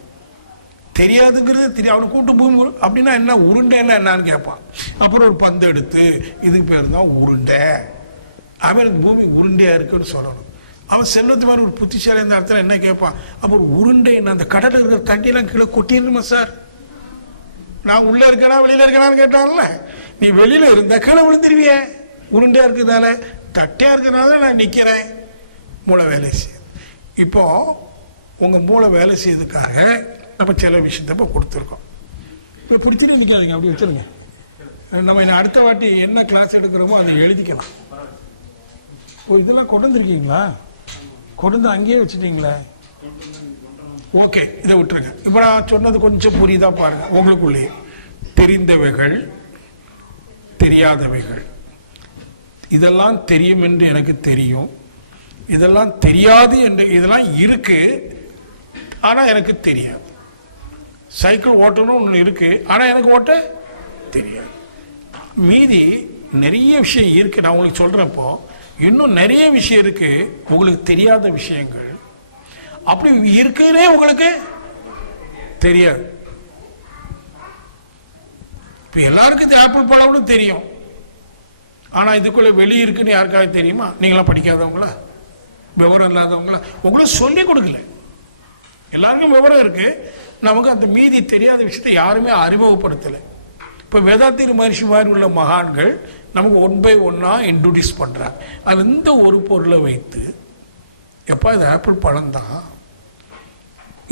தெரியாதுங்கிறது தெரியும். அவனை கூப்பிட்டு பூமி அப்படின்னா என்ன, உருண்டைன்னா என்னன்னு கேட்பான். அப்புறம் ஒரு பந்து எடுத்து இதுக்கு பேர் தான் உருண்டை, அவன் பூமி உருண்டையா இருக்குன்னு சொல்லணும். அவன் செல்வத்து மாதிரி ஒரு புத்திசாலி இந்த இடத்துல என்ன கேட்பான், அப்போ ஒரு உருண்டை என்ன, அந்த கடலில் இருக்கிற தண்ணியெல்லாம் கீழே கொட்டிடணுமா சார்? நான் உள்ள இருக்கனா வெளியில இருக்கனான்னு கேட்டாங்கல்ல, நீ வெளியில இருந்த கீழே விழுந்துருவிய. உருண்டையா இருக்கிறதால, தட்டையா இருக்கிறதால நான் நிக்கிறேன். மூளை வேலை செய்யுது. இப்போ உங்க மூளை வேலை செய்யறதுக்காக நம்ம சில விஷயத்த கொடுத்துருக்கோம். இப்போ பிடிச்சிட்டு நிற்காதீங்க, அப்படி வச்சிருங்க. நம்ம அடுத்த வாட்டி என்ன கிளாஸ் எடுக்கிறோமோ அதை எழுதிக்கலாம். ஓ, இதெல்லாம் கொண்டு வந்திருக்கீங்களா? கொண்டு வந்து அங்கேயே வச்சுட்டீங்களே. ஓகே, இதை விட்டுருங்க. இப்போ நான் சொன்னது கொஞ்சம் புரியுதா பாருங்க. உங்களுக்குள்ளேயே தெரிந்தவைகள், தெரியாதவைகள். இதெல்லாம் தெரியும் என்று எனக்கு தெரியும், இதெல்லாம் தெரியாது என்று, இதெல்லாம் இருக்கு ஆனா எனக்கு தெரியாது. சைக்கிள் ஓட்டணும் ஒன்று இருக்கு ஆனா எனக்கு ஓட்ட தெரியாது. மீதி நிறைய விஷயம் இருக்கு. நான் உங்களுக்கு சொல்றப்போ இன்னும் நிறைய விஷயம் இருக்கு உங்களுக்கு தெரியாத விஷயங்கள். அப்படி இருக்குன்னே உங்களுக்கு தெரியாது. இப்ப எல்லாருக்கும் இந்த ஆப்பிள் பழம்னு தெரியும், ஆனா இதுக்குள்ள வெளியே இருக்குன்னு யாருக்காவது தெரியுமா? நீங்களாம் படிக்காதவங்களா, விவரம் இல்லாதவங்களா? உங்களை சொல்லி கொடுக்கல. எல்லாருக்கும் விவரம் இருக்கு, நமக்கு அந்த மீதி தெரியாத விஷயத்தை யாருமே அறிமுகப்படுத்தலை. இப்போ வேதாத்திரி மகர்ஷி மாதிரி உள்ள மகான்கள் நமக்கு 1 by 1 இன்ட்ரோடியூஸ் பண்றாங்க. அது இந்த ஒரு பொருளை வைத்து, எப்பா இது ஆப்பிள் பழம் தான்,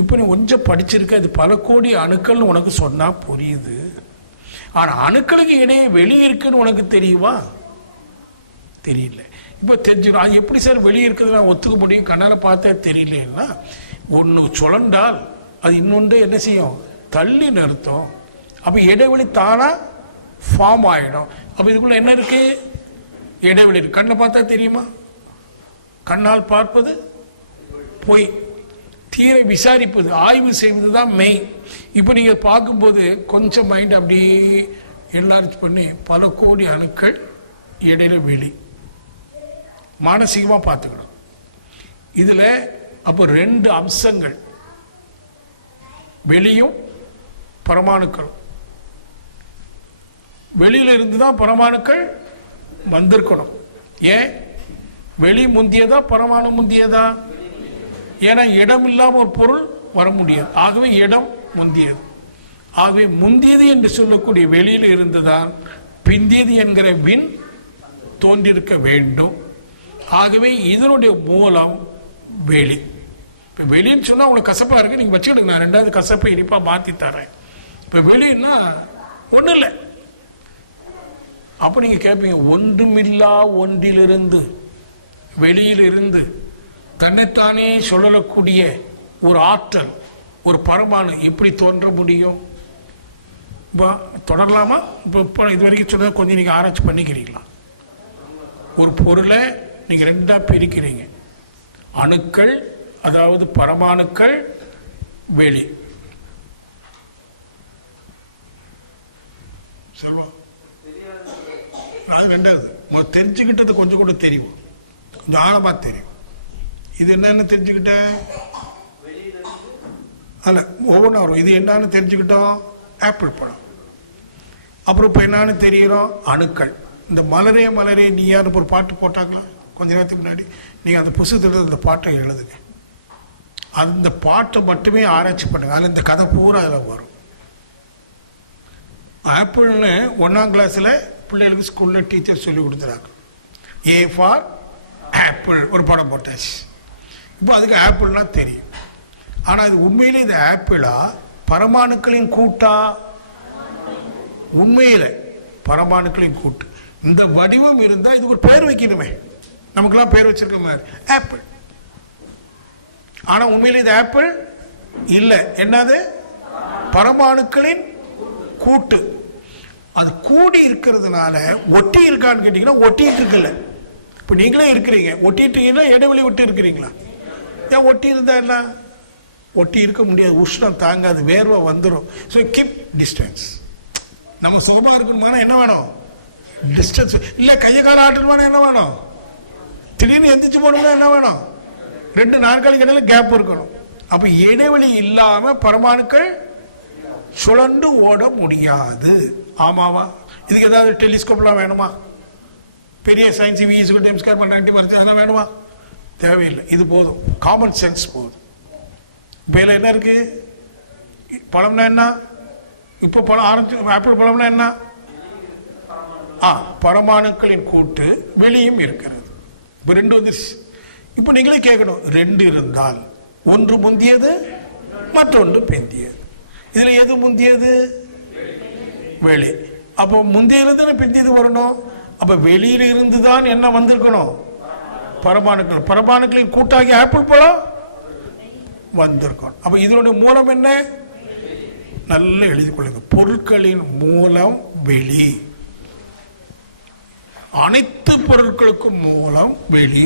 இப்போ நீ கொஞ்சம் படிச்சிருக்க, இது பல கோடி அணுக்கள்னு உனக்கு சொன்னா புரியுது. ஆனா அணுக்களுக்கு இடையே வெளியே இருக்குன்னு உனக்கு தெரியுமா? தெரியல. இப்போ தெரிஞ்சுக்கணும். அது எப்படி சார் வெளியே இருக்குது நான் ஒத்துக்க முடியும்? கண்ணால பார்த்தா தெரியலன்னா, ஒன்று சுழண்டால் அது இன்னொன்று என்ன செய்யும்? தள்ளி நிறுத்தும். அப்போ இடைவெளி தானா ஃபார்ம் ஆகிடும். அப்போ இதுக்குள்ள என்ன இருக்கு? இடைவெளி இருக்கு. கண்ணை பார்த்தா தெரியுமா? கண்ணால் பார்ப்பது பொய், தீரை விசாரிப்பது, ஆய்வு செய்வது தான் மெயின். இப்போ நீங்க பார்க்கும்போது கொஞ்சம் மைண்ட் அப்படியே என்லார்ஜ் பண்ணி பல கோடி அணுக்கள் இடையில வெளி மானசீகமா பார்த்துக்கணும். இதுல அப்போ 2 அம்சங்கள், வெளியும் பரமாணுக்களும். வெளியில இருந்து தான் பரமாணுக்கள் வந்திருக்கணும். ஏன் வெளி முந்தியதா பரமாணு முந்தியதா? ஏன்னா இடம் இல்லாம ஒரு பொருள் வர முடியாது. ஆகவே இடம் முந்தியது. ஆகவே முந்தியது என்று சொல்லக்கூடிய வெளியில் இருந்துதான் பிந்தியது என்கிற விண் தோன்றிருக்க வேண்டும். ஆகவே இதனுடைய மூலம் வெளி. இப்போ வெளின்னு சொன்னா உங்களுக்கு கசப்பா இருக்கு, நீங்க வச்சுக்கிடுங்க, நான் 2வது கசப்பை இனிப்பா மாத்தி தரேன். இப்போ வெளின்னா ஒண்ணும் இல்லை. அப்ப நீங்க கேட்பீங்க, ஒன்றுமில்லா ஒன்றிலிருந்து, வெளியிலிருந்து தன்னைத்தானே சொல்லக்கூடிய ஒரு ஆற்றல், ஒரு பரமாணு எப்படி தோன்ற முடியும்? தொடரலாமா? இப்போ இது வரைக்கும் சொன்னதை கொஞ்சம் நீங்க ஆராய்ச்சி பண்ணிக்கிறீங்களா? ஒரு பொருளை நீங்க 2ஆ பிரிக்கிறீங்க. அணுக்கள், அதாவது பரமாணுக்கள், வெளி. 2வது தெரிஞ்சுக்கிட்டது கொஞ்சம் கூட தெரியும், கொஞ்சம் ஆழமா தெரியும். இது என்னன்னு தெரிஞ்சுக்கிட்டேன் அல்ல, ஒவ்வொன்றா வரும். இது என்னன்னு தெரிஞ்சுக்கிட்டோம், ஆப்பிள் பழம். அப்புறம் இப்போ என்னன்னு தெரிகிறோம், அணுக்கள். இந்த மலரே மலரே நீயான்னு ஒரு பாட்டு போட்டாங்களா கொஞ்ச நேரத்துக்கு முன்னாடி? நீங்க அந்த புத்தகத்தில் இந்த பாட்டை எழுதுங்க, அந்த பாட்டை மட்டுமே ஆராய்ச்சி பண்ணுங்க. அதில் இந்த கதை பூரா அதில் வரும். ஆப்பிள்னு 1ஆம் கிளாஸ்ல பிள்ளைகளுக்கு ஸ்கூல்ல டீச்சர் சொல்லி கொடுத்துறாங்க. ஏ ஃபார் ஆப்பிள் ஒரு படம் போட்டாச்சு. இப்போ அதுக்கு ஆப்பிள்லாம் தெரியும். ஆனா இது உண்மையிலே இது ஆப்பிளா பரமாணுக்களின் கூட்டா? உண்மையில பரமாணுக்களின் கூட்டு. இந்த வடிவம் இருந்தா இதுக்கு ஒரு பேர் வைக்கணுமே, நமக்கெல்லாம் பேர் வச்சிருக்க மாதிரி ஆப்பிள். ஆனா உண்மையில இது ஆப்பிள் இல்ல. என்னது? பரமாணுக்களின் கூட்டு. அது கூடி இருக்கிறதுனால ஒட்டி இருக்கான்னு கேட்டீங்கன்னா ஒட்டிட்டு இருக்குல்ல. இப்ப நீங்களே இருக்கிறீங்க, ஒட்டிட்டீங்கன்னா இடைவெளி விட்டு இருக்கிறீங்களா? ஏன் ஒட்டி இருந்தா என்ன? ஒட்டி இருக்க முடியாது, உஷ்ணம் தாங்காது, வேர்வை வந்துடும். So keep distance. நம்ம சுகமா இருக்கணும்னா என்ன வேணும்? டிஸ்டன்ஸ். இல்ல கையை கால ஆட்டணும்னா என்ன வேணும்? திடீர்னு எந்திரிச்சு போகணும்னா என்ன வேணும்? 2 நாட்களுக்கு இடையில கேப் இருக்கணும். அப்ப இடைவெளி இல்லாம பரமாணுக்கள் சுழண்டு ஓட முடியாது. ஆமாவா? இதுக்கு ஏதாவது டெலிஸ்கோப்லாம் வேணுமா? பெரிய சயின்ஸ் விஎஸ்க்கு டைம் ஸ்கொயர் பண்ணுறாங்க வருது, அதெல்லாம் வேணுமா? தேவையில்லை. இது போதும், காமன் சென்ஸ் போதும். வேலை என்ன இருக்கு? பழம்னா என்ன? இப்போ பழம் ஆரஞ்சு ஆப்பிள் பழம்னா என்ன? பரமாணுக்களின் கூட்டு வெளியும் இருக்கிறது. இப்போ 2 வந்துருச்சு. இப்போ நீங்களே கேட்கணும், 2 இருந்தால் ஒன்று முந்தியது மற்றொன்று பிந்தியது. இதுல எது முந்தியது? வெளி. அப்போ முந்தியிலிருந்து பிந்தியது வரணும். அப்ப வெளியில இருந்து தான் என்ன வந்திருக்கணும்? பரமாணுக்கள். பரமாணுக்களின் கூட்டாகி ஆப்பிள் பழம் வந்திருக்கணும். அப்ப இதனுடைய மூலம் என்ன? நல்லா எழுதி கொள்ளுங்க. பொருட்களின் மூலம் வெளி. அனைத்து பொருட்களுக்கும் மூலம் வெளி.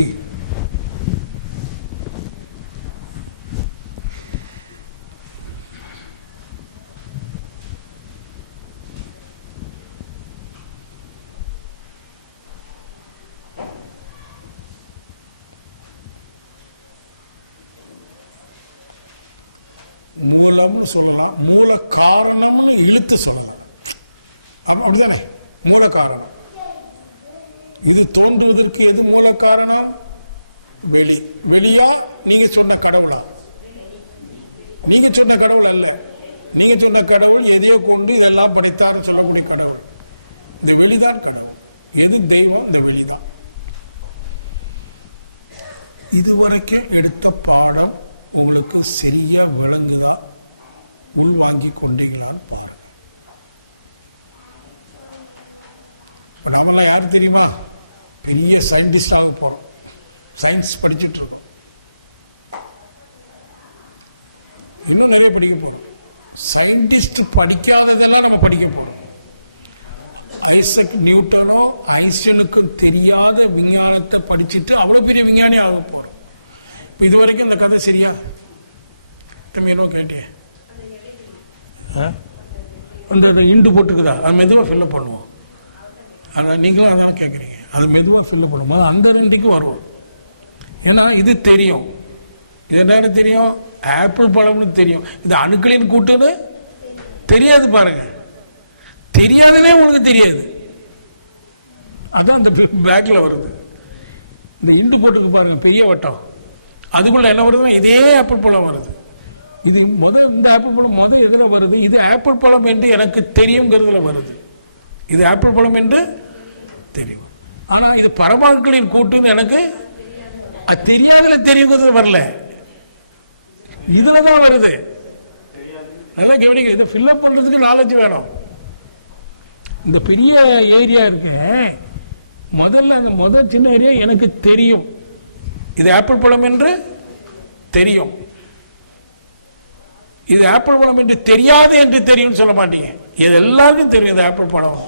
மூலம் சொல்லலாம், மூல காரணம் இழுத்து சொல்லலாம். அப்படிதானே? மூல காரணம். இது தோன்றுவதற்கு எது மூல காரணம்? வெளி. வெளியா? நீங்க சொன்ன கடவுளா? நீங்க சொன்ன கடவுள் அல்ல. நீங்க சொன்ன கடவுள் எதையோ கொண்டு எல்லாம் படைத்தாரு சொல்லக்கூடிய கடவுள். இந்த வெளிதான் கடவுள். எது தெய்வம்? இந்த வெளிதான். இதுவரைக்கும் எடுத்த பாடம் உங்களுக்கு சரியா விளங்குதா? உள்வாங்கி கொண்டீங்களா? நம்மள யாரு தெரியுமா? பெரிய சயின்டிஸ்ட் ஆக போறோம். சயின்ஸ் படிச்சுட்டு இருக்கோம். இன்னும் நிறைய படிக்க போறோம். சயின்டிஸ்ட் படிக்காததெல்லாம் நம்ம படிக்க போறோம். ஐசக் நியூட்டனோ ஐன்ஸ்டைனுக்கும் தெரியாத விஞ்ஞானத்தை படிச்சுட்டு அவ்வளவு பெரிய விஞ்ஞானி ஆக போறோம். இது வரைக்கும் இந்த கதை சரியா? திரும்பி என்ன கேட்டேன்? அந்த இண்டு போட்டுக்குதா? அது மெதுவா ஃபில்லப் பண்ணுவோம். நீங்களும் அதான் கேட்குறீங்க. அது மெதுவாக ஃபில்லப் பண்ணும்போது அந்த ரெண்டுக்கு வரும். ஏன்னா இது தெரியும். இது என்ன தெரியும்? ஆப்பிள் பழம்னு தெரியும். இது அணுக்களின் கூட்டுன்னு தெரியாது. பாருங்க, தெரியாததே உங்களுக்கு தெரியாது. அதான் இந்த பேக்ல வருது. இந்த இண்டு போட்டுக்கு பாருங்க, பெரிய வட்டம். அதுக்குள்ள என்ன வருது? இதே ஆப்பிள் பழம் வருது. இது முதல் இந்த ஆப்பிள் பழம் முதல் எதுல வருது? இது ஆப்பிள் பழம் என்று எனக்கு தெரியுங்கிறதுல வருது. இது ஆப்பிள் பழம் என்று தெரியும். ஆனா இது பரமாணுக்களின் கூட்டுன்னு எனக்கு தெரியாத தெரியுங்கிறது வரல. இதுலதான் வருது. நல்லா கவனிக்க. இது ஃபில்லப் பண்றதுக்கு நாலேஜ் வேணும். இந்த பெரிய ஏரியா இருக்கு, முதல்ல அந்த முதல் சின்ன ஏரியா எனக்கு தெரியும். இது ஆப்பிள் பழம் என்று தெரியும். இது ஆப்பிள் பழம் என்று தெரியாது என்று தெரியும் சொல்ல மாட்டீங்க. இது எல்லாருக்கும் தெரியும் இது ஆப்பிள் பழம்.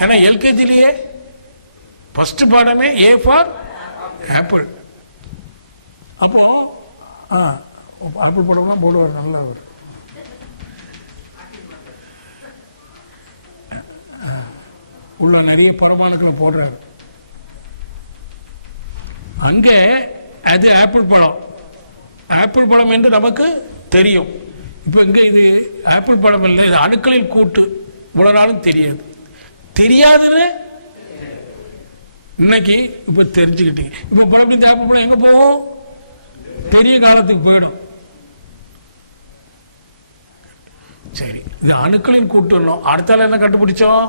ஏன்னா எல்கேஜிலேயே ஃபர்ஸ்ட் பாடமே ஏ ஃபார் ஆப்பிள். அப்போ ஆப்பிள் பழம்னா போடுவார், நல்லா வரும். உள்ள நிறைய பரமாணுக்களை போடுறாரு. அங்கே அது ஆப்பிள் பழம். ஆப்பிள் பழம் என்று நமக்கு தெரியும். இப்ப இங்க இது ஆப்பிள் பழம் இல்லை, இது அணுக்களின் கூட்டு. இவ்வளவு நாளும் தெரியாது. தெரியாதுன்னு இன்னைக்கு இப்ப தெரிஞ்சுக்கிட்டீங்க. இப்ப பழம் இந்த ஆப்பிள் பழம் எங்க போவோம்? பெரிய காலத்துக்கு போயிடும். சரி, இந்த அணுக்களின் கூட்டு. அடுத்தால என்ன கண்டுபிடிச்சோம்?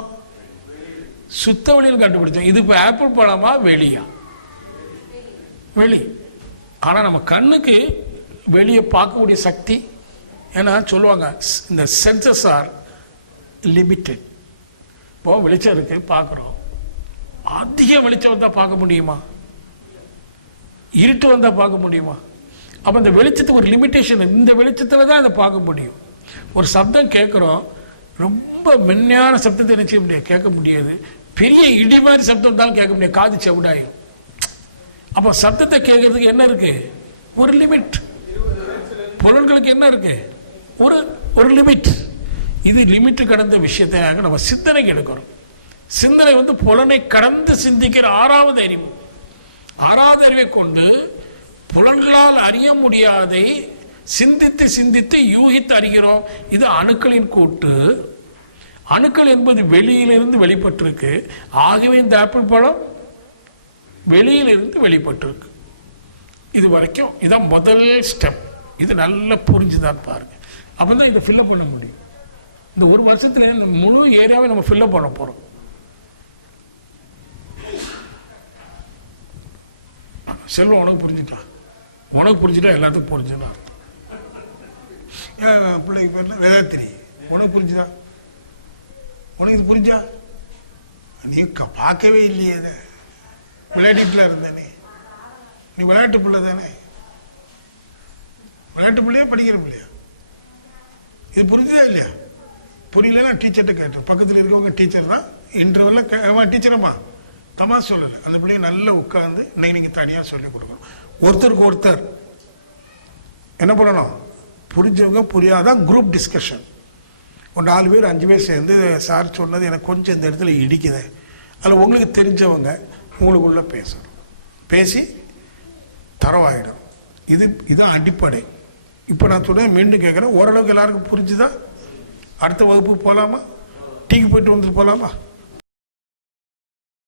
சுத்த வெளியில் கண்டுபிடிச்சோம். இது இப்ப ஆப்பிள் பழமா வெளியா? வெளி. ஆனா நம்ம கண்ணுக்கு வெளியே பார்க்கக்கூடிய சக்தி, ஏன்னா சொல்லுவாங்க இந்த சென்சஸ் ஆர் லிமிட்டட். இப்போ வெளிச்சம் இருக்கு, பார்க்குறோம். அதிக வெளிச்சம் வந்தால் பார்க்க முடியுமா? இருட்டு வந்தால் பார்க்க முடியுமா? அப்போ இந்த வெளிச்சத்துக்கு ஒரு லிமிட்டேஷன். இந்த வெளிச்சத்தில் தான் அதை பார்க்க முடியும். ஒரு சப்தம் கேட்குறோம், ரொம்ப மென்மையான சப்தத்தை நினைச்ச முடியாது, கேட்க முடியாது. பெரிய இடி மாதிரி சப்தம் இருந்தாலும் கேட்க முடியாது, காது செவிடாயும். அப்போ சப்தத்தை கேட்கறதுக்கு என்ன இருக்கு? ஒரு லிமிட். பொருட்களுக்கு என்ன இருக்கு? ஒரு லிமிட். இது லிமிட் கடந்த விஷயத்தாக நம்ம சிந்தனைக்கு எடுக்கிறோம். சிந்தனை புலனை கடந்து சிந்திக்கிற ஆறாவது அறிவு. ஆறாவது அறிவை கொண்டு புலன்களால் அறிய முடியாதை சிந்தித்து சிந்தித்து யூகித்து அறிகிறோம். இது அணுக்களின் கூட்டு. அணுக்கள் என்பது வெளியிலிருந்து வெளிப்பட்டிருக்கு. ஆகவே இந்த ஆப்பிள் பழம் வெளியிலிருந்து வெளிப்பட்டிருக்கு. இது வரைக்கும் இதான் முதல் ஸ்டெப். இது நல்லா புரிஞ்சுதான் பாருங்க. அப்பதான் இது ஃபில்லப் பண்ண முடியும். இந்த ஒரு வருஷத்துல முழு ஏரியாவை நம்ம ஃபில்லப் பண்ண போறோம். செல்வம் உனக்கு புரிஞ்சுக்கலாம், உனக்கு புரிஞ்சுட்டா எல்லாத்துக்கும் புரிஞ்சுக்கலாம். பிள்ளைக்கு பேர்ல வேதாத்திரி உனக்கு புரிஞ்சுதா? உனக்கு இது புரிஞ்சா? நீ பார்க்கவே இல்லையே, அதை விளையாட்டுல இருந்தானே, நீ விளையாட்டு பிள்ளை தானே, விளையாட்டு பிள்ளையா படிக்கிற பிள்ளையா? இது புரிஞ்சதா இல்லையா? புரியலன்னா டீச்சர்கிட்ட கேட்டேன். பக்கத்தில் இருக்கவங்க டீச்சர் தான் இன்டர்வியூல டீச்சரப்பா தமா சொல்லலை. அந்த பிள்ளைய நல்லா உட்கார்ந்து இன்னைக்கு தனியாக சொல்லி கொடுக்கணும். ஒருத்தருக்கு ஒருத்தர் என்ன பண்ணணும்? புரிஞ்சவங்க புரியாத குரூப் டிஸ்கஷன். ஒரு 4 பேர் 5 பேர் சேர்ந்து சார் சொன்னது எனக்கு கொஞ்சம் இந்த இடத்துல இடிக்குது, அதில் உங்களுக்கு தெரிஞ்சவங்க உங்களுக்குள்ள பேசணும். பேசி தரவாயிடும். இது அடிப்படை. இப்போ நான் சொன்னேன், மீண்டும் கேட்குறேன், ஓரளவுக்கு எல்லாருக்கும் புரிஞ்சுதான்? அடுத்த வகுப்புக்கு போகலாமா? டீக்கு போயிட்டு வந்துட்டு போகலாமா?